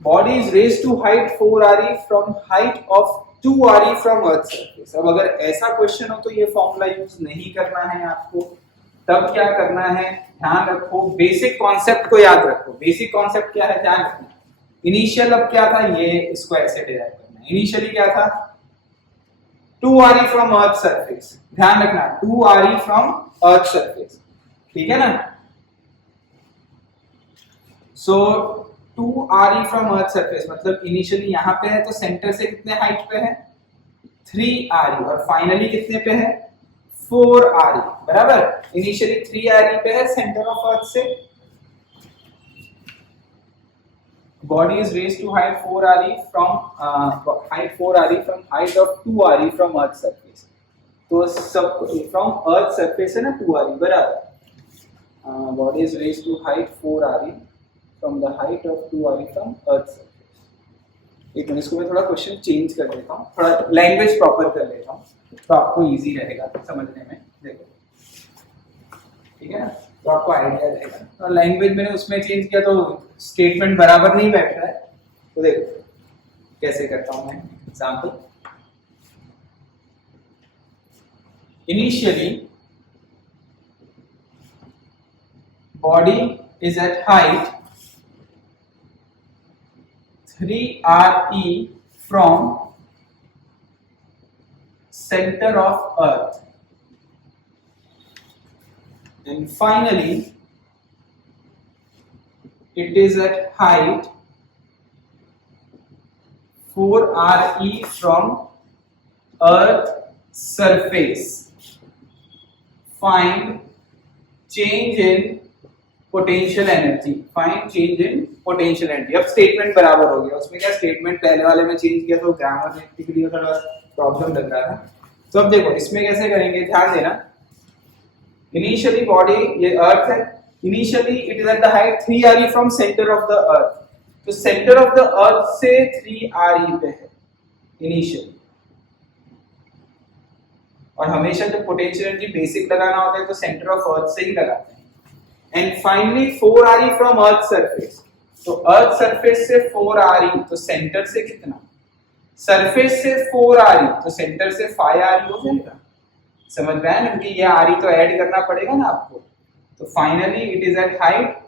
Body is raised to height 4RE from height of 2RE from earth surface. अब अगर ऐसा question हो तो ये formula use नहीं करना है आपको, तब क्या करना है, ध्यान रखो, बेसिक कॉन्सेप्ट को याद रखो। बेसिक कॉन्सेप्ट क्या है, ध्यान रखना। इनिशियल अब क्या था, ये इसको ऐसे डिराइव करना है। इनिशियली क्या था, 2RE फ्रॉम अर्थ सरफेस, ध्यान रखना 2RE फ्रॉम अर्थ सरफेस, ठीक है ना। सो 2RE फ्रॉम अर्थ सरफेस मतलब इनिशियली यहां पे है, तो सेंटर से कितने हाइट पे है 3RE, और फाइनली कितने पे है 4RE, बराबर। इनिशियली 3RE पे है सेंटर ऑफ अर्थ से। Body is raised to height 4RE from height of 2RE from earth surface. तो सब from earth surface है ना 2RE, बराबर। Body is raised to height 4RE from the height of 2RE from earth surface. एक minute, इसको मैं थोड़ा question change कर देता हूँ, थोड़ा लैंग्वेज प्रॉपर कर लेता हूँ, तो आपको इजी रहेगा समझने में। देखो, ठीक है ना, तो आपको आइडिया रहेगा। और लैंग्वेज मैंने उसमें चेंज किया तो स्टेटमेंट बराबर नहीं बैठ रहा है, तो देखो कैसे करता हूं मैं example. Initially body is at height 3RE from centre of earth, and finally it is at height 4RE from earth surface. Find change in potential energy. Find change in potential energy. अब statement बराबर हो गया, उसमें क्या statement पहले वाले में change किया तो ग्रामेटिकली थोड़ा प्रॉब्लम लग रहा था। तो अब देखो इसमें कैसे करेंगे, ध्यान देना। इनिशियली बॉडी ये अर्थ है, initially it is at the height 3RE from centre of the अर्थ, तो सेंटर ऑफ द अर्थ से 3RE पे है इनिशियली। और हमेशा जब पोटेंशियल एनर्जी बेसिक लगाना होता है तो सेंटर ऑफ अर्थ से ही लगाते हैं। And finally 4RE from earth surface, तो अर्थ सरफेस से 4RE, तो सेंटर से कितना, सरफेस से 4RE, तो सेंटर से 5RE हो जाएगा। समझ रहे हैं, क्योंकि ये RE तो ऐड करना पड़ेगा ना आपको। तो finally it is at height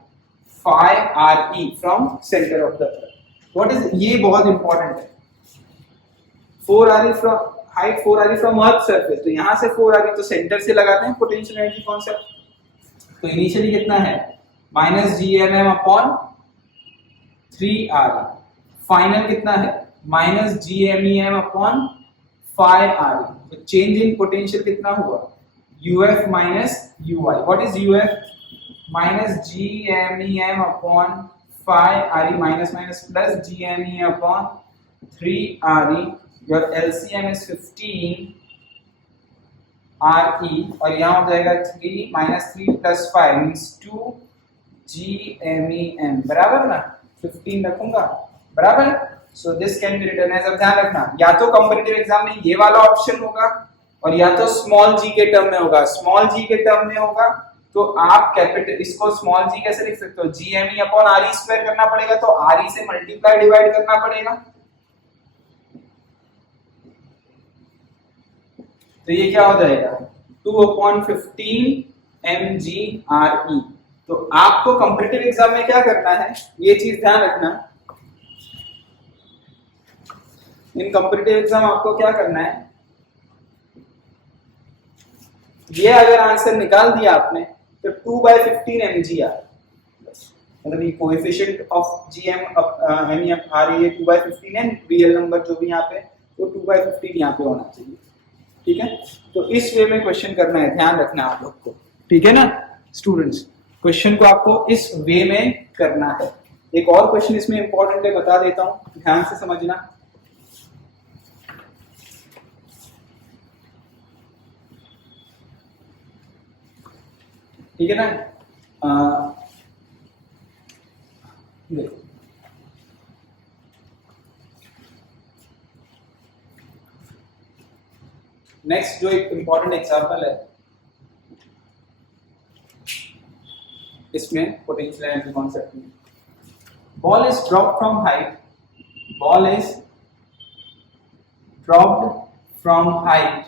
5RE from centre of the earth. What is, ये बहुत इंपॉर्टेंट है। 4RE from height 4RE from earth surface, तो यहां से 4RE, तो सेंटर से लगाते हैं पोटेंशियल एनर्जी कॉन्सेप्ट। तो इनिशियली कितना है -GMM अपॉन 3RE, फाइनल कितना है -GMEM अपॉन 5RE। तो चेंज इन पोटेंशियल कितना हुआ UF minus UI। What is UF, -GMEM upon 5RE minus minus plus GME upon 3RE। Your LCM is 15 R E, और यहाँ हो जाएगा 3 minus 3 plus 5 means 2 G M E M, बराबर ना, 15 रखूंगा, बराबर। So this can be written as, अब ध्यान रखना या तो कॉम्पिटिटिव एग्जाम में ये वाला ऑप्शन होगा और या तो स्मॉल जी के टर्म में होगा। स्मॉल जी के टर्म में होगा तो आप कैपिटल, इसको स्मॉल जी कैसे लिख सकते हो, G M E upon R E square करना पड़ेगा, तो आर ई से मल्टीप्लाई डिवाइड करना पड़ेगा, तो ये क्या हो जाएगा 2/15 एम जी आर ई। तो आपको कॉम्पिटिटिव एग्जाम में क्या करना है, ये चीज ध्यान रखना, इन कॉम्पिटिटिव एग्जाम आपको क्या करना है, ये अगर आंसर निकाल दिया आपने तो 2/15 mgr, मतलब ये coefficient of gm M E F R ये 2/15 है, रियल नंबर जो भी यहाँ पे, तो 2/15 यहाँ पे होना चाहिए, ठीक है। तो इस वे में क्वेश्चन करना है, ध्यान रखना आप लोग को, ठीक है ना स्टूडेंट्स, क्वेश्चन को आपको इस वे में करना है। एक और क्वेश्चन इसमें इंपॉर्टेंट है, बता देता हूँ, ध्यान से समझना। ठीक है ना, देखो नेक्स्ट जो एक इंपॉर्टेंट एग्जांपल है इसमें पोटेंशियल एनर्जी कॉन्सेप्ट में, ball is dropped from height, ball is dropped from height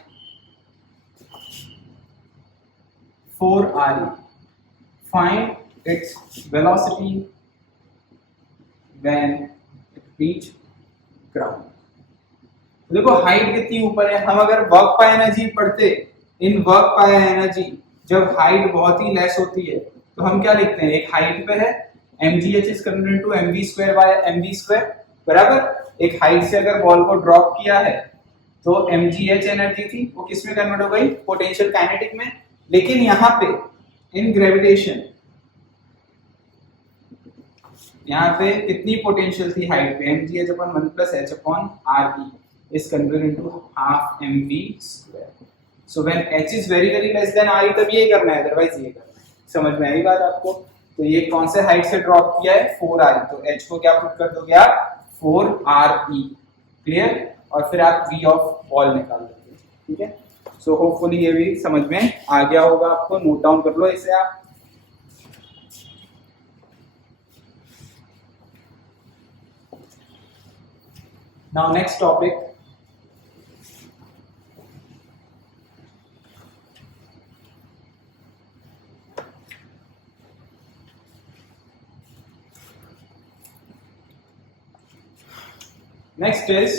4 RE, find its velocity when it reach ground। देखो हाइट कितनी ऊपर है, हम अगर वर्क बाय एनर्जी पढ़ते, इन वर्क बाय एनर्जी जब हाइट बहुत ही लेस होती है तो हम क्या लिखते हैं, एक हाइट पे है mgh is converted to mv square by mv square, बराबर। एक हाइट से अगर बॉल को ड्रॉप किया है तो mgh एनर्जी थी, वो किस में कन्वर्ट हो गई, पोटेंशियल काइनेटिक में। लेकिन यहाँ पे इन ग्रेविटेशन, यहाँ पे कितनी पोटेंशियल थी हाइट पे, mgh upon 1 plus h upon re is converted into half mv square। so when h is very less than re तब ये करना है, अदरवाइज ये करना है। समझ में आई बात आपको। तो ये कौन से हाइट से ड्रॉप किया है, 4 re, तो h को क्या पुट कर दोगे आप, 4 re, क्लियर। और फिर आप v ऑफ बॉल निकाल दोगे, ठीक है। सो होपफुली ये भी समझ में आ गया होगा आपको, नोट डाउन कर लो इसे आप। Now next topic, next is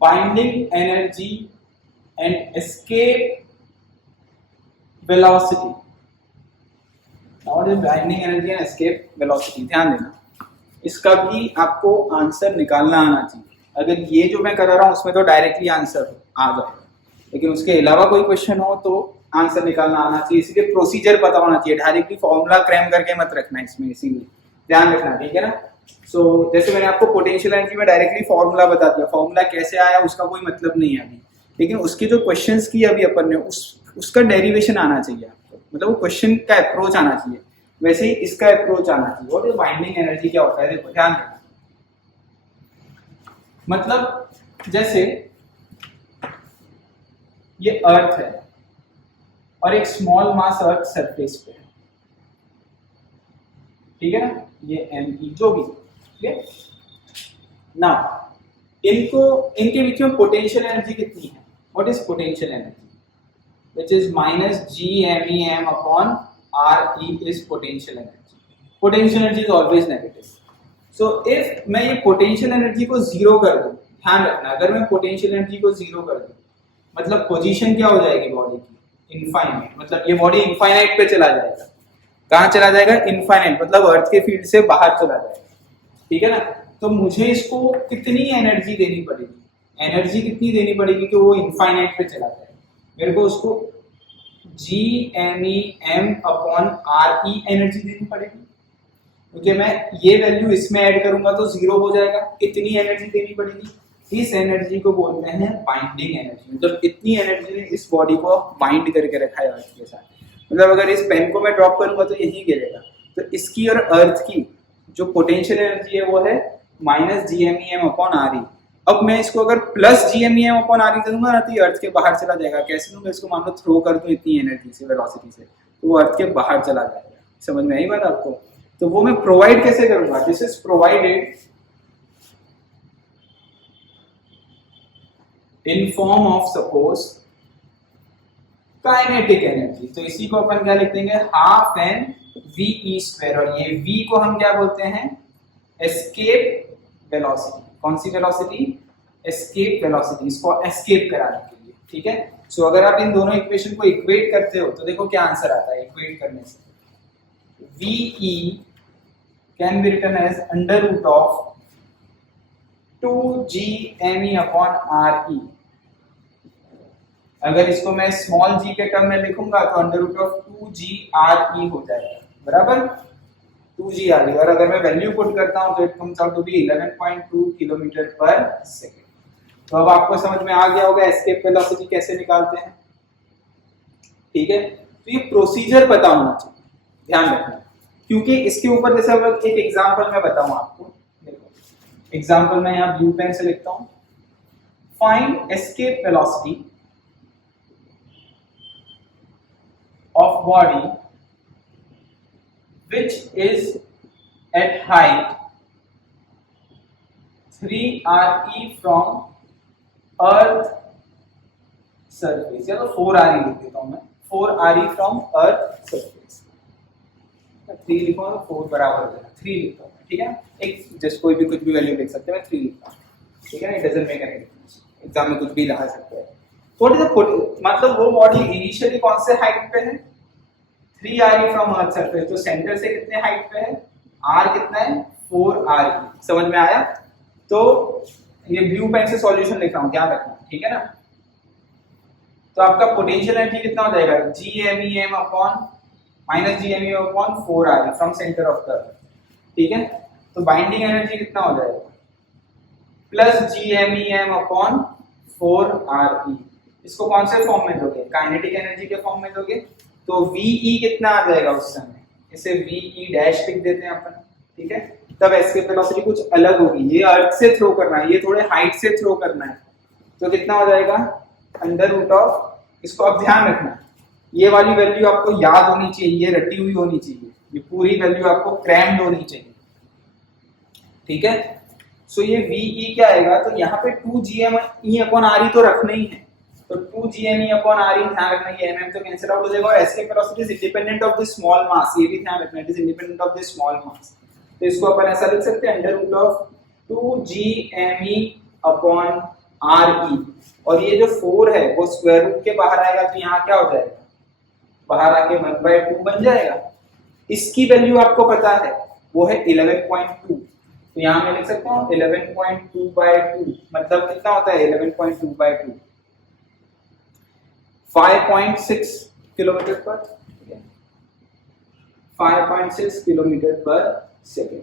binding energy and escape velocity। now what is binding energy and escape velocity, ध्यान देना, इसका भी आपको आंसर निकालना आना चाहिए। अगर ये जो मैं करा रहा हूँ उसमें तो डायरेक्टली आंसर आ जाएगा, लेकिन उसके अलावा कोई क्वेश्चन हो तो आंसर निकालना आना चाहिए, इसलिए प्रोसीजर पता होना चाहिए, डायरेक्टली फॉर्मूला क्रैम करके मत रखना इसमें, इसीलिए ध्यान रखना, ठीक है ना। सो जैसे मैंने आपको पोटेंशियल एनर्जी में डायरेक्टली फॉर्मूला बता दिया, फॉर्मूला कैसे आया उसका कोई मतलब नहीं है अभी, लेकिन उसके जो क्वेश्चंस की अभी अपन ने उसका डेरिवेशन आना चाहिए आपको, मतलब वो क्वेश्चन का अप्रोच आना चाहिए, वैसे ही इसका अप्रोच आना चाहिए। और ये बाइंडिंग एनर्जी क्या होता है, देखो ध्यान देना, मतलब जैसे ये अर्थ है और एक स्मॉल मास अर्थ सरफेस पे है, ठीक है ना, ये m जो भी, ठीक है ना। इनके बीच में पोटेंशियल एनर्जी कितनी है, what is potential energy, which is minus GMEM upon RE is potential energy. Potential energy is always negative. So if मैं ये पोटेंशियल एनर्जी को जीरो कर दूं, ध्यान रखना, अगर मैं पोटेंशियल एनर्जी को जीरो कर दूं मतलब पोजीशन क्या हो जाएगी बॉडी की, इनफाइनाइट, मतलब ये बॉडी इनफाइनाइट पे चला जाएगा। कहाँ चला जाएगा, इनफाइनाइट, मतलब अर्थ के फील्ड से बाहर चला जाएगा, ठीक है ना। तो मुझे इसको कितनी एनर्जी देनी पड़ेगी, एनर्जी कितनी देनी पड़ेगी कि वो इनफाइनाइट पे चला जाए, मेरे को उसको GMEM अपॉन RE एनर्जी देनी पड़ेगी, क्योंकि मैं ये वैल्यू इसमें ऐड करूंगा तो जीरो हो जाएगा, कितनी एनर्जी देनी पड़ेगी इस एनर्जी को बोलते हैं बाइंडिंग एनर्जी। मतलब इतनी एनर्जी ने इस बॉडी को बाइंड करके रखा है अर्थ के साथ। मतलब अगर इस पेन को मैं ड्रॉप करूंगा तो यही गिरेगा। तो इसकी और अर्थ की जो पोटेंशियल एनर्जी है वो है -GMEM/RE। अब मैं इसको अगर +GMEM/RE दूंगा ना तो ये अर्थ के बाहर चला जाएगा। कैसे दूंगा इसको? मान लो थ्रो कर दूं इतनी एनर्जी से, वेलोसिटी से, तो वो अर्थ के बाहर चला जाएगा। समझ में आई बात आपको? तो वो मैं प्रोवाइड कैसे करूंगा? This is provided in form of suppose kinetic energy. तो इसी को अपन क्या लिख देंगे? Half an VE²। और ये V को हम क्या बोलते हैं? Escape velocity. कौन सी वेलोसिटी? Escape velocity. इसको एस्केप कराने के लिए, ठीक है। सो अगर आप इन दोनों इक्वेशन को इक्वेट करते हो तो देखो क्या आंसर आता है इक्वेट करने से। VE can be written as √2GME/RE। अगर इसको मैं स्मॉल g के टर्म में लिखूंगा तो √2GRE हो जाएगा, बराबर 2GRE। और अगर मैं वैल्यू पुट करता हूं तो it comes out to be 11.2 kilometre per second. तो अब आपको समझ में आ गया होगा एस्केप वेलोसिटी कैसे निकालते हैं, ठीक है। तो ये प्रोसीजर पता होना चाहिए, ध्यान रखना, क्योंकि इसके ऊपर जैसे एक एग्जांपल मैं बताऊं आपको। देखो एग्जांपल मैं यहाँ ब्लू पेन से लिखता हूं। Find escape velocity of body which is at height 3RE from earth surface, या तो 4RE लिख देता हूं मैं, 4RE from earth surface। 3 लिखो तो 4 बराबर हो जाएगा, 3 लिखता हूं, ठीक है। एक जस्ट कोई भी कुछ भी वैल्यू लिख सकते हैं, मैं 3 लिखता हूं, ठीक है। It doesn't make any difference, exam में कुछ भी लगा सकते हैं। मतलब वो बॉडी इनिशियली कौन से हाइट पे है? 3RE from earth surface. तो सेंटर से कितने हाइट पे है? R कितना है? 4RE। समझ में आया? तो ये ब्लू पेन से सॉल्यूशन लिख रहा हूं, ध्यान रखना, ठीक है ना। तो आपका पोटेंशियल एनर्जी कितना हो जाएगा? -GMEM/4RE from centre of the अर्थ, ठीक है। तो बाइंडिंग एनर्जी कितना हो जाएगा? +GMEM/4RE। इसको कौन से फॉर्म में दोगे? काइनेटिक एनर्जी के फॉर्म में दोगे। तो VE कितना आ जाएगा उस समय? इसे VE डैश लिख देते हैं अपन, ठीक है। तब एस्केप वेलोसिटी कुछ अलग होगी। ये अर्थ से थ्रो करना है, ये थोड़े हाइट से थ्रो करना है, तो कितना हो जाएगा? √, इसको अब ध्यान रखना, ये वाली वैल्यू आपको याद होनी चाहिए, ये रटी हुई होनी चाहिए, ये पूरी वैल्यू आपको क्रैम्ड होनी चाहिए, ठीक है। सो ये VE क्या आएगा? तो यहाँ पे 2GME/RE तो रखना ही है, तो 2GME/RE ध्यान रखना, ये mm तो कैंसिल आउट हो जाएगा। और escape velocity is independent of the small mass, ये भी ध्यान रखना, it is independent of the small mass. तो इसको अपन ऐसा लिख सकते हैं √2GME/RE। और ये जो 4 है वो स्क्वायर रूट के बाहर आएगा, तो यहाँ क्या हो जाएगा? बाहर आके 1/2 बन जाएगा। इसकी वैल्यू आपको पता है, वो है 11.2। तो यहाँ मैं लिख सकता हूँ 11.2/2, मतलब कितना होता है 11.2/2? 5.6 किलोमीटर पर, 5.6 kilometre per second.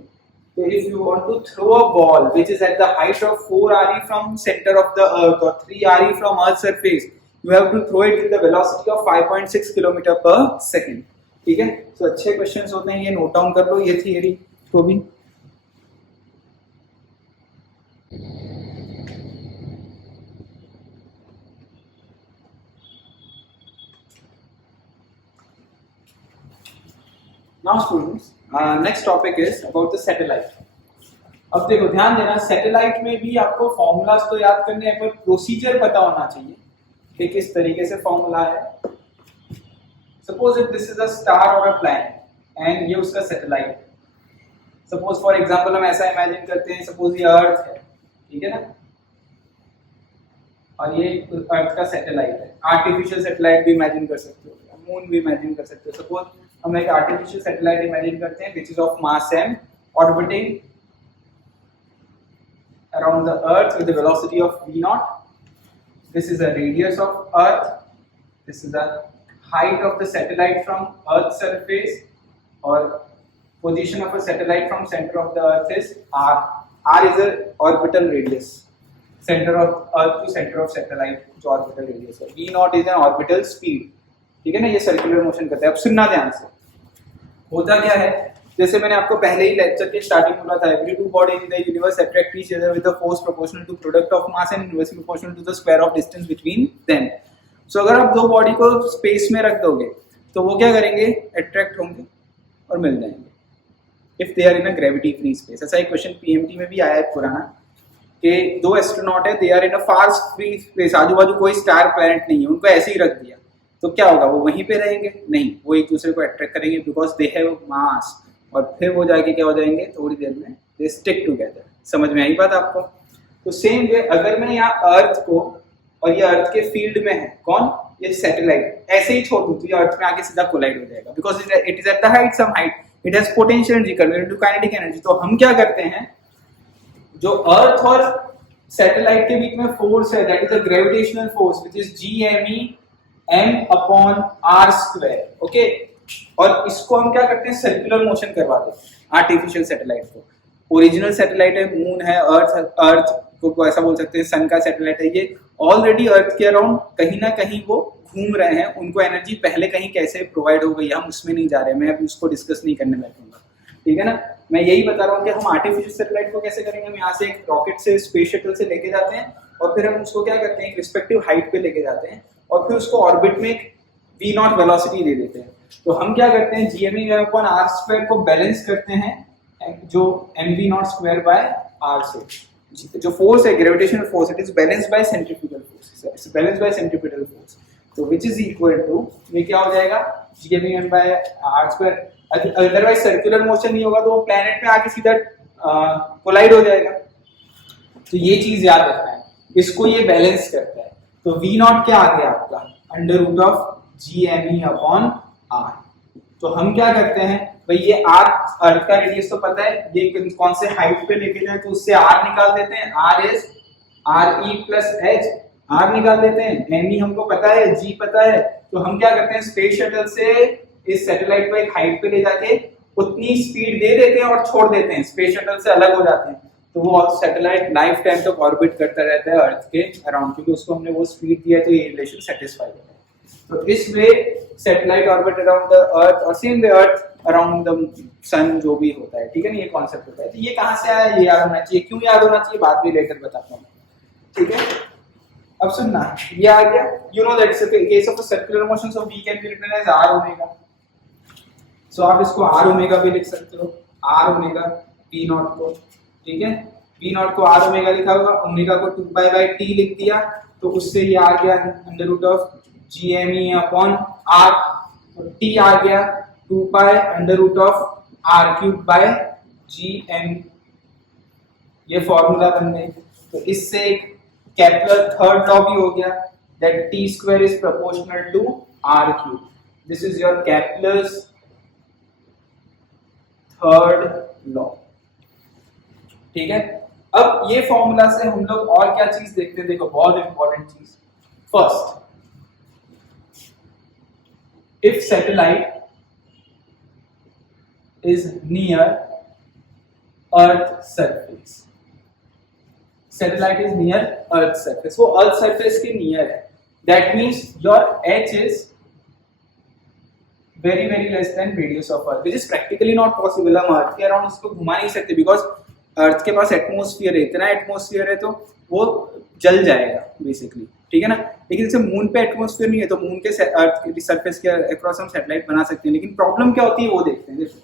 So if you want to throw a ball which is at the height of 4RE from center of the earth or 3RE from earth surface, you have to throw it with the velocity of 5.6 kilometre per second, ठीक है। तो अच्छे questions होते हैं, ये note down कर लो ये theory को भी। Now students, next topic is about the satellite. अब देखो ध्यान देना, सैटेलाइट में भी आपको फॉर्मूलाज तो याद करने हैं, पर प्रोसीजर पता होना चाहिए कि किस तरीके से फॉर्मूला है। Suppose if this is a star और अ प्लैनेट एंड ये उसका सैटेलाइट है। सपोज फॉर एग्जांपल हम ऐसा इमेजिन करते हैं, सपोज ये अर्थ है, ठीक है ना, और ये अर्थ का सैटेलाइट है। आर्टिफिशियल सैटेलाइट भी इमेजिन कर सकते हो, मून भी इमेजिन कर सकते हो। सपोज हम एक आर्टिफिशियल सैटेलाइट इमेजिन करते हैं which is of mass m, orbiting around the earth with the velocity of v0. This is the radius of earth, this is the height of the satellite from earth surface, or position of a satellite from center of the earth is r. R is the orbital radius, centre of earth to centre of satellite जो orbital radius है। V naught is an orbital speed, ठीक है ना, ये circular motion करता है। अब सुनना ध्यान से, होता क्या है, जैसे मैंने आपको पहले ही लेक्चर के स्टार्टिंग बोला था, every two body in the universe attract each other with the force proportional to product of mass and inversely proportional to the square of distance between them. So अगर आप दो बॉडी को space में रख दोगे तो वो क्या करेंगे, अट्रैक्ट होंगे और मिल जाएंगे if they are in a gravity free space. ऐसा एक क्वेश्चन पीएमटी में भी आया है पुराना, कि दो एस्ट्रोनॉट है, they are in a far free space, आजू बाजू कोई स्टार प्लैनेट नहीं है, उनको ऐसे ही रख दिया तो क्या होगा, वो वहीं पे रहेंगे? नहीं, वो एक दूसरे को अट्रैक्ट करेंगे बिकॉज दे हैव मास, और फिर वो जाके क्या हो जाएंगे, थोड़ी देर में दे स्टिक टुगेदर। समझ में आई बात आपको? तो सेम वे अगर मैं यहाँ अर्थ को, और ये अर्थ के फील्ड में है कौन, ये सैटेलाइट, ऐसे ही छोड़ दूं तो ये अर्थ में आके सीधा कोलाइड हो जाएगा because it is at the height, some height, it has potential energy converted to kinetic energy. तो हम क्या करते हैं, जो अर्थ और सैटेलाइट के बीच में फोर्स है, that is a gravitational force which is GME m/r², okay. और इसको हम क्या करते हैं, सर्कुलर मोशन करवा देते हैं आर्टिफिशियल सैटेलाइट को। ओरिजिनल सैटेलाइट है, मून है, अर्थ को ऐसा बोल सकते हैं सन का सैटेलाइट है, ये ऑलरेडी अर्थ के अराउंड कहीं ना कहीं वो घूम रहे हैं, उनको एनर्जी पहले कहीं कैसे प्रोवाइड हो गई, हम उसमें नहीं जा रहे, मैं अभी उसको डिस्कस नहीं करने बैठूंगा, ठीक है ना। मैं यही बता रहा हूँ कि हम आर्टिफिशियल सैटेलाइट को कैसे करेंगे, हम यहाँ से एक रॉकेट से, स्पेस शटल से लेके जाते हैं और फिर हम उसको क्या करते हैं, एक रिस्पेक्टिव हाइट पे लेके जाते हैं और फिर उसको ऑर्बिट में एक v0 वेलोसिटी दे देते हैं। तो हम क्या करते हैं, GME/r² को बैलेंस करते हैं जो mv0/r से। जो फोर्स है, gravitational force, it is balanced bye centrifugal force, it's balanced bye centrifugal force, तो व्हिच इज इक्वल टू, ये क्या हो जाएगा, GME/r²। अदरवाइज सर्कुलर मोशन नहीं होगा तो वो प्लैनेट में आके सीधा कोलाइड हो जाएगा। तो ये चीज याद रखना है, इसको ये बैलेंस करता है। तो v0 क्या आ गया आपका, √GME/r। तो हम क्या करते हैं भाई, ये r अर्थ का रेडियस तो पता है, ये कौन से हाइट पे लेके जाए तो उससे r निकाल देते हैं, r is RE + h, r निकाल देते हैं, me हमको पता है, g पता है। तो हम क्या करते हैं, स्पेस शटल से इस सैटेलाइट को एक हाइट पे ले जाके उतनी स्पीड दे देते हैं और छोड़ देते हैं, स्पेस शटल से अलग हो जाते हैं। तो वो सैटेलाइट लाइफ टाइम तक ऑर्बिट करता रहता है अर्थ के अराउंड, क्योंकि उसको हमने वो स्पीड दिया है, तो ये रिलेशन सेटिस्फाई होता है। तो इस way satellite orbit around the earth और same way earth around the sun, जो भी होता है, ठीक है ना, ये कॉन्सेप्ट होता है। तो ये कहाँ से आया, ये याद होना चाहिए। क्यों याद होना चाहिए, बात भी लेकर बताता हूँ, ठीक है। अब सुनना, ये आ गया, you know that case of circular motion, so we can be written as r omega. So आप इसको r ओमेगा भी लिख सकते हो, r ओमेगा p0 को, ठीक है। p0 को r ओमेगा लिखा होगा, ओमेगा को 2π/t लिख दिया, तो उससे ये आ गया √GME/r, और t आ गया 2π√r³/gm। ये फॉर्मूला बन गए। तो इससे एक केपलर थर्ड लॉ भी हो गया, that t² is proportional to r³। This is your Kepler's third law, ठीक है। अब ये फॉर्मूला से हम लोग और क्या चीज देखते हैं, देखो बहुत इंपॉर्टेंट चीज। First, if satellite is near earth surface, satellite is near earth surface, वो earth surface के near है, that means your h is very very less than radius of earth, which is practically not possible। हम earth के around उसको घुमा नहीं सकते because अर्थ के पास एटमोस्फियर है, इतना एटमोस्फियर है तो वो जल जाएगा बेसिकली, ठीक है ना। लेकिन जैसे मून पे एटमोस्फियर नहीं है तो मून के अर्थ के सरफेस के अक्रॉस हम सैटेलाइट बना सकते हैं, लेकिन प्रॉब्लम क्या होती है वो देखते हैं। देखो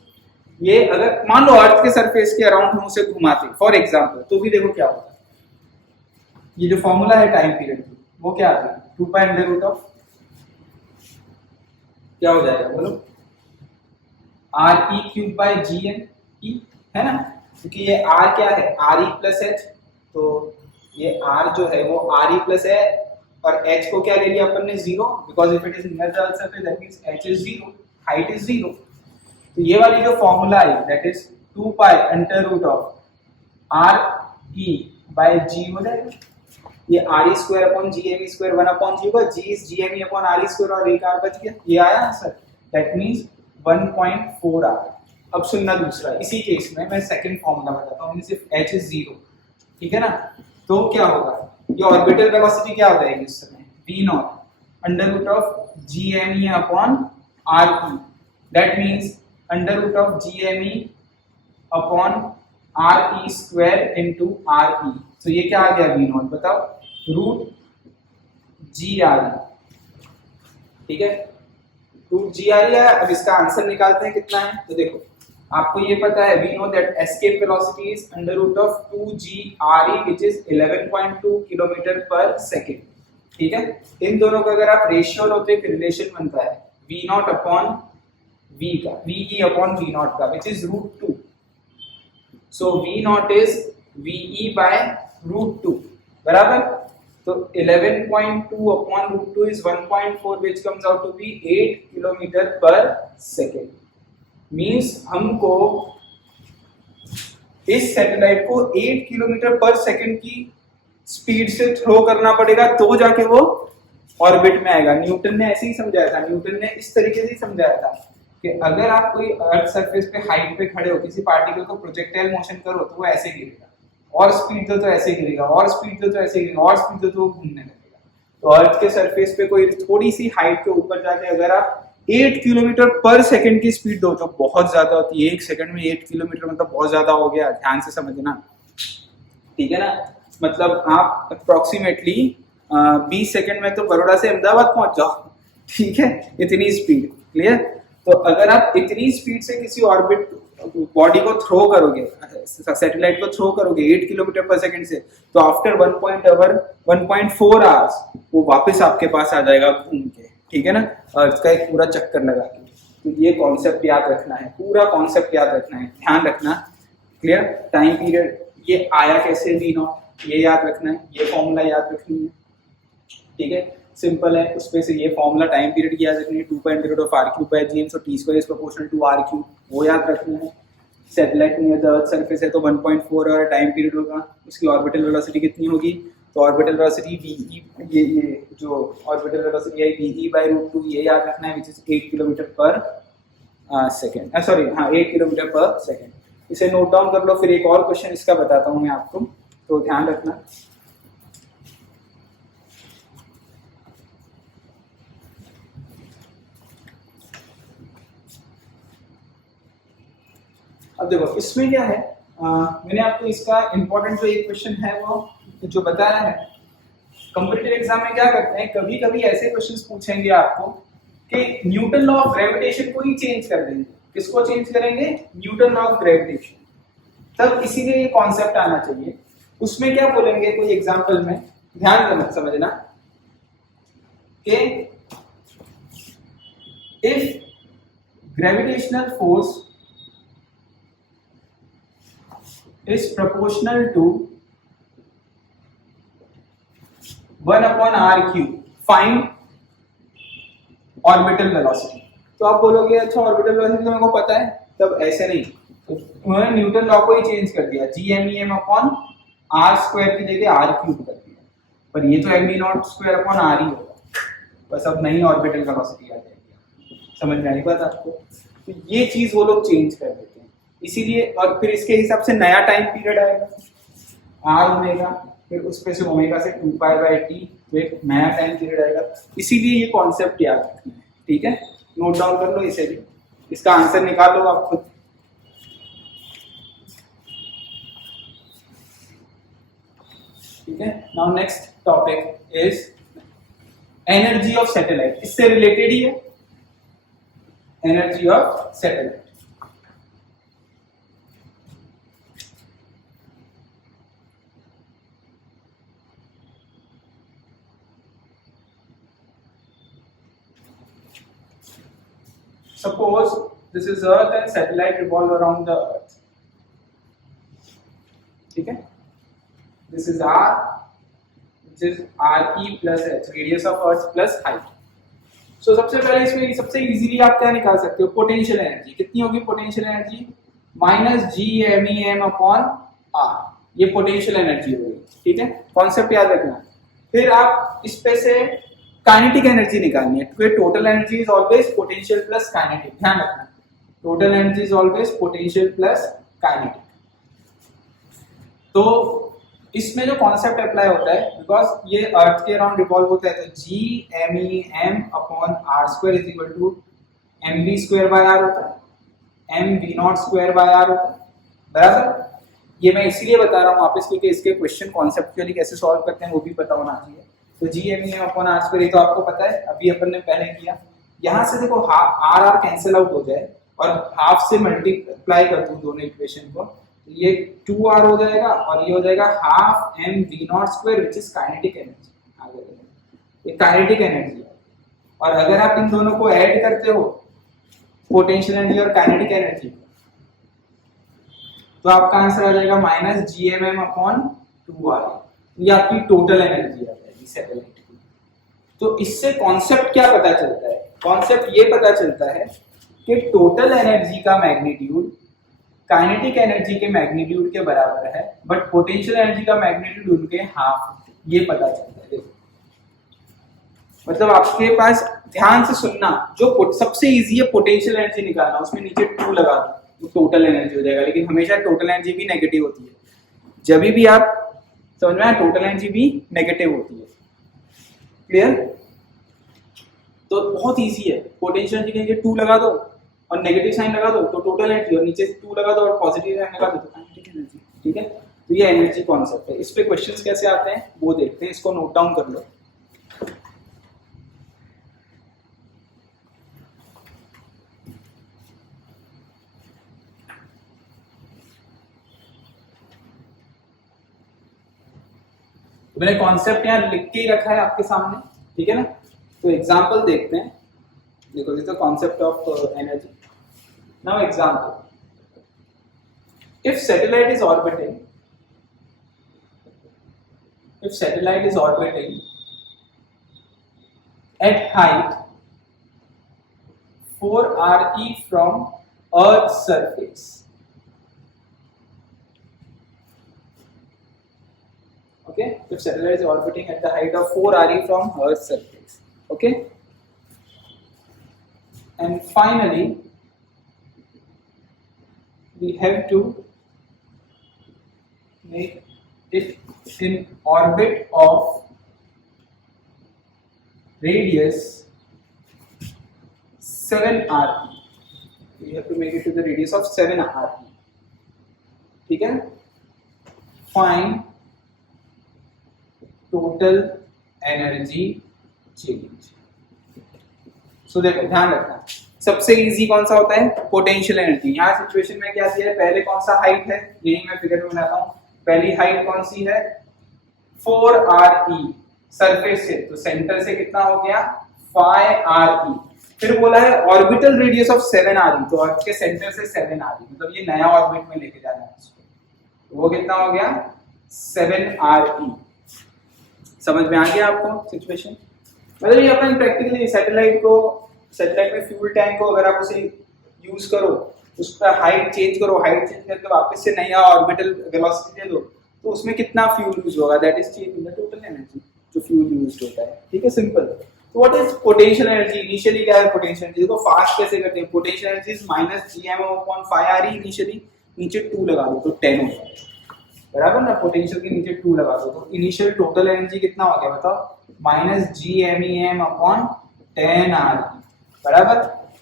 ये अगर मान लो अर्थ के सरफेस के अराउंड हम उसे घुमाते फॉर एग्जांपल, तो भी देखो क्या होता है। ये जो फॉर्मूला है टाइम पीरियड की, वो क्या आता है, 2π√, क्या हो जाएगा बोलो, RE³/GME, है ना, क्योंकि ये R क्या है, RE + h, तो ये R जो है वो RE + है, और h को क्या ले लिया अपन ने, 0, because if it is near the earth surface that means h is 0, height is 0। तो ये वाली जो फॉर्मूला है दैट इज 2π√RE/g हो जाएगा। ये RE²/GME² 1/g होगा, g is GME/RE² और एक r बच गया, ये आया आंसर, दैट मींस 1.4r। अब सुनना दूसरा, इसी केस में मैं सेकंड फॉर्मूला बताता हूँ, सिर्फ h is 0, ठीक है ना। तो क्या होगा, ये ऑर्बिटल वेलोसिटी क्या हो जाएगी उस समय, v naught under root of gme upon re, that means under root of gme upon re square into re। तो ये क्या आ गया v नॉट, बताओ, रूट जी आर ई, ठीक है, रूट जी आर ई है। अब इसका आंसर निकालते हैं कितना है, तो देखो आपको ये पता है, we know that escape velocity is under root of 2 which is 11.2 kilometre per second, ठीक है। इन दोनों का अगर आप रेशियो लो तो एक रिलेशन बनता है वी नॉट अपॉन वी का, वी अपॉन वी नॉट का, which is root 2। So V naught is V by root 2, बराबर। तो 11.2 upon root 2 is 1.4 which comes out to be 8 kilometre per second. मींस हमको इस सैटेलाइट को 8 किलोमीटर पर सेकेंड की speed से थ्रो करना पड़ेगा तो जाके वो ऑर्बिट में आएगा। न्यूटन ने ऐसे ही समझाया था, न्यूटन ने इस तरीके से ही समझाया था कि अगर आप कोई अर्थ सरफेस पे हाइट पे खड़े हो, किसी पार्टिकल को प्रोजेक्टाइल मोशन करो तो वो ऐसे गिरेगा, और स्पीड दो तो ऐसे गिरेगा, और स्पीड दो तो ऐसे गिरेगा, और स्पीड दो तो वो घूमने लगेगा। तो अर्थ के सरफेस पे कोई थोड़ी सी हाइट के ऊपर जाके अगर आप 8 किलोमीटर पर सेकंड की स्पीड दो, जो बहुत ज्यादा होती है, एक सेकंड में 8 किलोमीटर मतलब बहुत ज्यादा हो गया, ध्यान से समझना, ठीक है ना। मतलब आप अप्रोक्सीमेटली 20 सेकंड में तो बड़ौदा से अहमदाबाद पहुंच जाओ, ठीक है, इतनी स्पीड, क्लियर। तो अगर आप इतनी स्पीड से किसी ऑर्बिट बॉडी को थ्रो करोगे, सैटेलाइट को थ्रो करोगे 8 किलोमीटर पर सेकंड से, तो आफ्टर 1.4 आवर्स वो वापस आपके पास आ जाएगा घूम के, ठीक है ना, अर्थ का एक पूरा चक्कर लगा के। तो ये कॉन्सेप्ट याद रखना है, पूरा कॉन्सेप्ट याद रखना है, ध्यान रखना, क्लियर। टाइम पीरियड ये आया कैसे, वी नॉट, ये याद रखना है, ये फॉर्मूला याद रखनी है, ठीक है, सिंपल है। उसपे से ये फॉर्मूला टाइम पीरियड की याद रखनी है, 2.r³ so t² is proportional to r³, वो याद रखना है। Satellite near the earth surface है तो 1.4 और टाइम पीरियड होगा, उसकी ऑर्बिटल वेलोसिटी कितनी होगी, तो ऑर्बिटल वेलोसिटी वी, ये जो ऑर्बिटल वेलोसिटी है वी बाय रूट 2, ये याद रखना है, which is 8 kilometre per second, sorry हाँ 8 किलोमीटर पर सेकंड। इसे नोट डाउन कर लो, फिर एक और क्वेश्चन इसका बताता हूँ मैं आपको, तो ध्यान रखना। अब देखो इसमें क्या है, मैंने आपको इसका इंपॉर्टेंट जो एक क्वेश्चन है वो जो बताया है। कॉम्पिटिटिव एग्जाम में क्या करते हैं, कभी कभी ऐसे क्वेश्चंस पूछेंगे आपको कि न्यूटन लॉ ऑफ ग्रेविटेशन को ही चेंज कर देंगे। किसको चेंज करेंगे, न्यूटन लॉ ऑफ ग्रेविटेशन। तब इसीलिए ये कॉन्सेप्ट आना चाहिए। उसमें क्या बोलेंगे, कोई एग्जाम्पल में ध्यान समझना कि if gravitational force is proportional to 1/r³, find orbital velocity। तो आप बोलोगे अच्छा ऑर्बिटल वेलोसिटी तो मेरे को पता है, तब ऐसे नहीं, तो उन्होंने न्यूटन लॉ को ही चेंज कर दिया, gmem/r² की जगह r³ कर दिया, पर ये तो mv0² r ही होगा, बस अब नई ऑर्बिटल वेलोसिटी आ जाएगी। समझ में आई बात आपको? तो ये चीज वो लोग चेंज कर देते हैं इसीलिए, और फिर इसके हिसाब से नया टाइम पीरियड आएगा आर ओमेगा, फिर उस पे से ओमेगा से 2π/t, तो एक नया टाइम पीरियड आएगा। इसीलिए ये कॉन्सेप्ट याद रखना है, ठीक है, नोट डाउन कर लो इसे भी, इसका आंसर निकाल लो आप खुद। ठीक है, now next topic is energy of satellite, इससे रिलेटेड ही है energy of satellite. Suppose this is Earth and satellite revolve around the Earth, ठीक है, this is R, which is RE plus H, radius of Earth plus height। So सबसे पहले इसमें सबसे easily आप क्या निकाल सकते हो, पोटेंशियल एनर्जी कितनी होगी, पोटेंशियल एनर्जी -gmem/r, ये पोटेंशियल एनर्जी होगी, ठीक है, कॉन्सेप्ट याद रखना। फिर आप इस पे से काइनेटिक एनर्जी निकालनी है, क्योंकि total energy is always potential plus kinetic, ध्यान रखना, total energy is always potential plus kinetic. तो इसमें जो कॉन्सेप्ट अप्लाई होता है, बिकॉज ये अर्थ के अराउंड रिवॉल्व होता है, तो G M E M upon R square is equal to M V square by R होता है, M V naught square by R होता है, बराबर। ये मैं इसलिए बता रहा हूँ वापस क्योंकि इसके क्वेश्चन कॉन्सेप्चुअली कैसे सॉल्व करते हैं वो भी पता होना चाहिए। तो G M E M upon R square ये तो आपको पता है, अभी अपन ने पहले किया। यहाँ से देखो आर आर कैंसिल आउट हो जाए और हाफ से मल्टीप्लाई कर दूं दोनों इक्वेशन को, ये 2r हो जाएगा और ये हो जाएगा half M V naught square which is kinetic energy. ये काइनेटिक एनर्जी है, और अगर आप इन दोनों को ऐड करते हो पोटेंशियल एनर्जी और काइनेटिक एनर्जी, तो आपका आंसर आ जाएगा माइनस जी एम एम अपॉन 2r। ये आपकी टोटल एनर्जी आ जाएगी सैटेलाइट की। तो इससे कॉन्सेप्ट क्या पता चलता है? कॉन्सेप्ट ये पता चलता है कि टोटल एनर्जी का मैग्नीट्यूड काइनेटिक एनर्जी के मैग्नीट्यूड के बराबर है, बट पोटेंशियल एनर्जी का मैग्नीट्यूड उनके हाफ, ये पता चलता है। देखो मतलब आपके पास, ध्यान से सुनना, जो सबसे इजी है पोटेंशियल एनर्जी निकालना, उसमें नीचे 2 लगा दो तो टोटल एनर्जी हो जाएगा। लेकिन हमेशा टोटल एनर्जी भी नेगेटिव होती है, जब भी आप समझ में आया, टोटल एनर्जी भी नेगेटिव होती है। क्लियर? तो बहुत इजी है, पोटेंशियल एनर्जी के नीचे 2 लगा दो और नेगेटिव साइन लगा दो तो टोटल एनर्जी, और नीचे 2 लगा दो और पॉजिटिव साइन लगा दो तो काइनेटिक एनर्जी। ठीक है, तो ये एनर्जी कॉन्सेप्ट है। इस पे क्वेश्चंस कैसे आते हैं वो देखते हैं, इसको नोट डाउन कर लो। तो मैंने कॉन्सेप्ट यहाँ लिख के ही रखा है आपके सामने, ठीक है ना। तो एग्जांपल देखते हैं। देखो this the concept of energy. Now example, if satellite is orbiting at height 4re from Earth's surface, okay, if satellite is orbiting at the height of 4re from Earth's surface, okay, and finally we have to make it in orbit of radius 7re. We have to make it to the radius of 7re. ठीक है? Find total energy change. So देखो ध्यान रखना, सबसे easy कौन सा होता है? Potential energy. यहाँ सिचुएशन में क्या दिया है? पहले कौन सा हाइट है, यही मैं फिगर में बनाता हूँ। पहली हाइट कौन सी है? 4re सरफेस से, तो सेंटर से कितना हो गया? 5re। फिर बोला है ऑर्बिटल रेडियस ऑफ 7re, तो अर्थ के सेंटर से 7re, मतलब ये नया ऑर्बिट में लेके जाना है इसको, तो वो कितना हो गया? 7re। समझ में आ गया आपको सिचुएशन? मतलब ये अपन प्रैक्टिकली सैटेलाइट में फ्यूल टैंक को अगर आप उसे यूज करो, उसका हाइट चेंज करो, हाइट चेंज करके वापस से नया ऑर्बिटल वेलोसिटी दे दो, तो उसमें कितना फ्यूल यूज होगा? That is changing the total energy जो फ्यूल यूज्ड होता है। ठीक है, सिंपल। तो what is potential energy? Initially क्या है पोटेंशियल एनर्जी? देखो फास्ट कैसे करते हैं। Potential energy is -gm/5re। Initially नीचे 2 लगा दो तो 10 हो जाएगा, बराबर ना। पोटेंशियल के नीचे 2 लगा दो तो इनिशियल टोटल एनर्जी कितना हो गया बताओ? -gmem/10re, बराबर।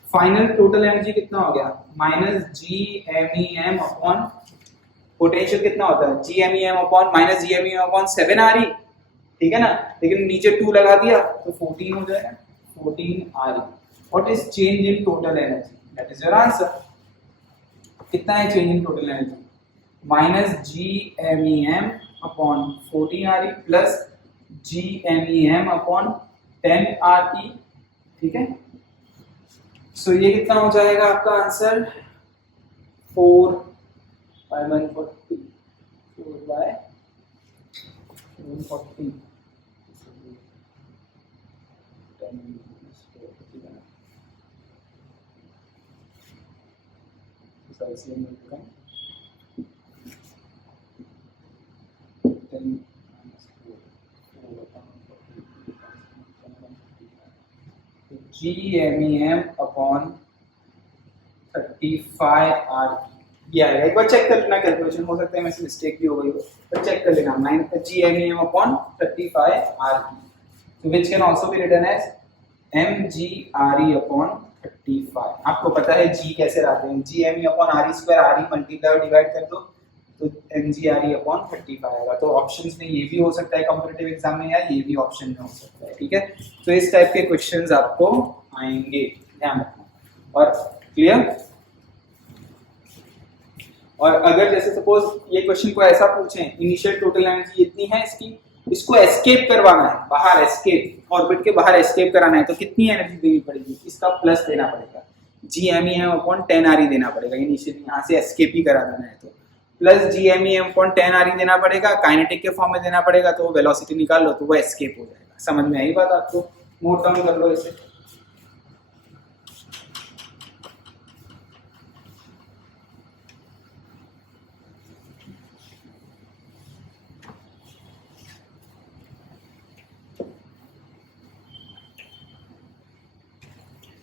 फाइनल टोटल एनर्जी कितना हो गया? -gmem/ पोटेंशियल कितना होता है? -gmem/7re, ठीक है ना। लेकिन नीचे 2 लगा दिया तो 14 हो जाएगा, 14re। What is change in total energy? That is your answer. कितना है change in total energy? -gmem/14re plus gmem/10re, ठीक है। सो ये कितना हो जाएगा आपका आंसर? 4/140, 4/140, 10 gmem/35re, ये आएगा। एक बार चेक कर लेना कैलकुलेशन, हो सकता है मेरे से मिस्टेक भी हो गई हो, पर चेक कर लेना। 9 GMEM upon 35 RE, so which can also be written as MGRE upon 35। आपको पता है G कैसे लाते हैं, GME upon RE square, RE multiply और डिवाइड कर दो तो MGRE upon 35 आएगा। तो ऑप्शंस में ये भी हो सकता है कॉम्पिटिटिव एग्जाम में, या ये भी ऑप्शन में हो सकता है, ठीक है। तो इस टाइप के क्वेश्चंस आपको आएंगे, ध्यान रखना। और क्लियर। और अगर जैसे सपोज ये क्वेश्चन को ऐसा पूछें, इनिशियल टोटल एनर्जी इतनी है इसकी, इसको एस्केप करवाना है बाहर, एस्केप ऑर्बिट के बाहर एस्केप कराना है, तो कितनी एनर्जी देनी पड़ेगी, इसका प्लस देना पड़ेगा, GMEM upon 10 RE देना पड़ेगा। इनिशियली यहाँ से एस्केप ही करा देना है तो प्लस GMEM upon 10 RE देना पड़ेगा, काइनेटिक के फॉर्म में देना पड़ेगा, तो वेलोसिटी निकाल लो तो वो एस्केप हो जाएगा। समझ में आई बात आपको, नोट डाउन कर लो इसे।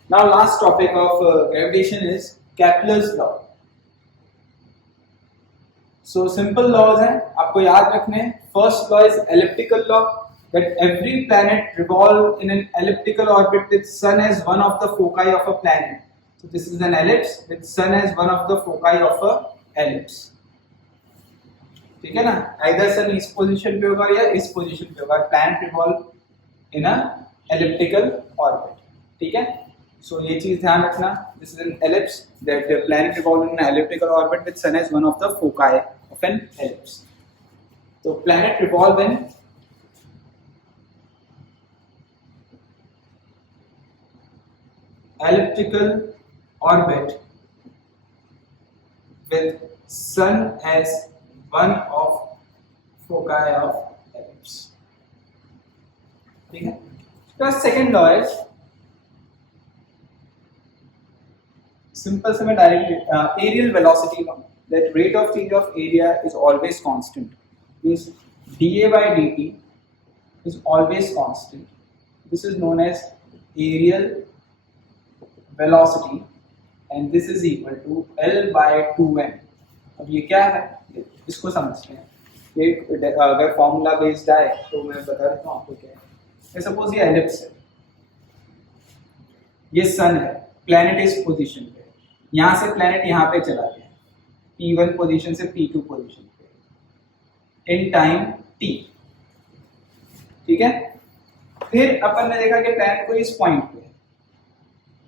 Now last topic of gravitation is Kepler's law. So simple laws हैं, आपको याद रखने हैं। First law is elliptical law, that every planet revolve in an elliptical orbit with sun as one of the foci of a planet. So this is an ellipse with sun as one of the foci of a ellipse. ठीक है ना, either sun इस position पे होगा या इस position पे होगा, planet revolve in a elliptical orbit, ठीक है। So ये चीज ध्यान रखना, this is an ellipse that the planet revolves in an elliptical orbit with sun as one of the foci of an ellipse. So planet revolve in elliptical orbit with sun as one of foci of ellipse, ठीक है। तो second law is simple से मैं directly aerial velocity law, that rate of change of area is always constant, means dA by dt is always constant. This is known as aerial velocity and this is equal to L by 2m। अब ये क्या है, इसको समझते हैं। ये अगर formula based है तो मैं बता देता हूँ आपको क्या है। सपोज ये एलिप्स है, ये सन है, प्लैनेट इस पोजीशन पे, यहाँ से प्लैनेट यहाँ पे चला गया P1 पोजीशन से P2 पोजीशन पे इन टाइम t, ठीक है। फिर अपन ने देखा कि प्लैनेट को इस पॉइंट पे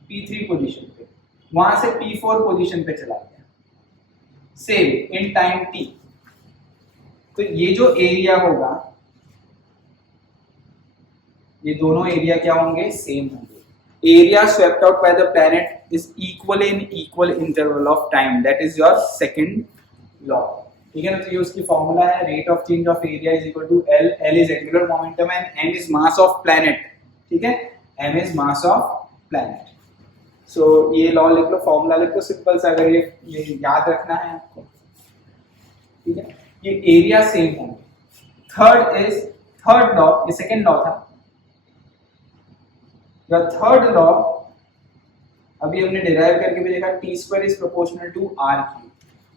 P3 पोजीशन पे, वहां से P4 पोजीशन पे चला गया, सेम इन टाइम t। तो ये जो एरिया होगा, ये दोनों एरिया क्या होंगे, सेम होंगे। Area swept out by the planet is equal in equal interval of time, that is your second law, ठीक है ना। तो ये उसकी फॉर्मूला है, rate of change of area is equal to L, L is angular momentum and m is mass of planet, ठीक है, m is mass of planet। so ये लॉ लिख लो, फॉर्मूला लिख लो सिंपल सा, अगर ये याद रखना है आपको, ठीक है। ये एरिया सेम होंगे। थर्ड लॉ, ये सेकेंड लॉ था। The third law अभी हमने डिराइव करके भी देखा, t square is proportional to r cube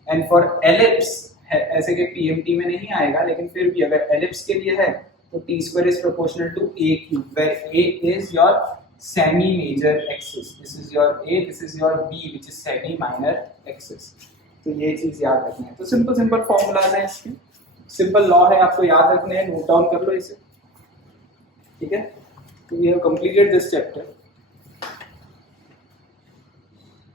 and for ellipse है, ऐसे के PMT में नहीं आएगा लेकिन फिर भी अगर ellipse के लिए है तो t square is proportional to a cube where a is your semi major axis, this is your a, this is your b which is semi minor axis। तो ये चीज याद रखना है। तो सिंपल फॉर्मूलाज हैं इसके, सिंपल लॉ है, आपको याद रखने हैं, नोट डाउन कर लो इसे, ठीक है। We have completed this chapter।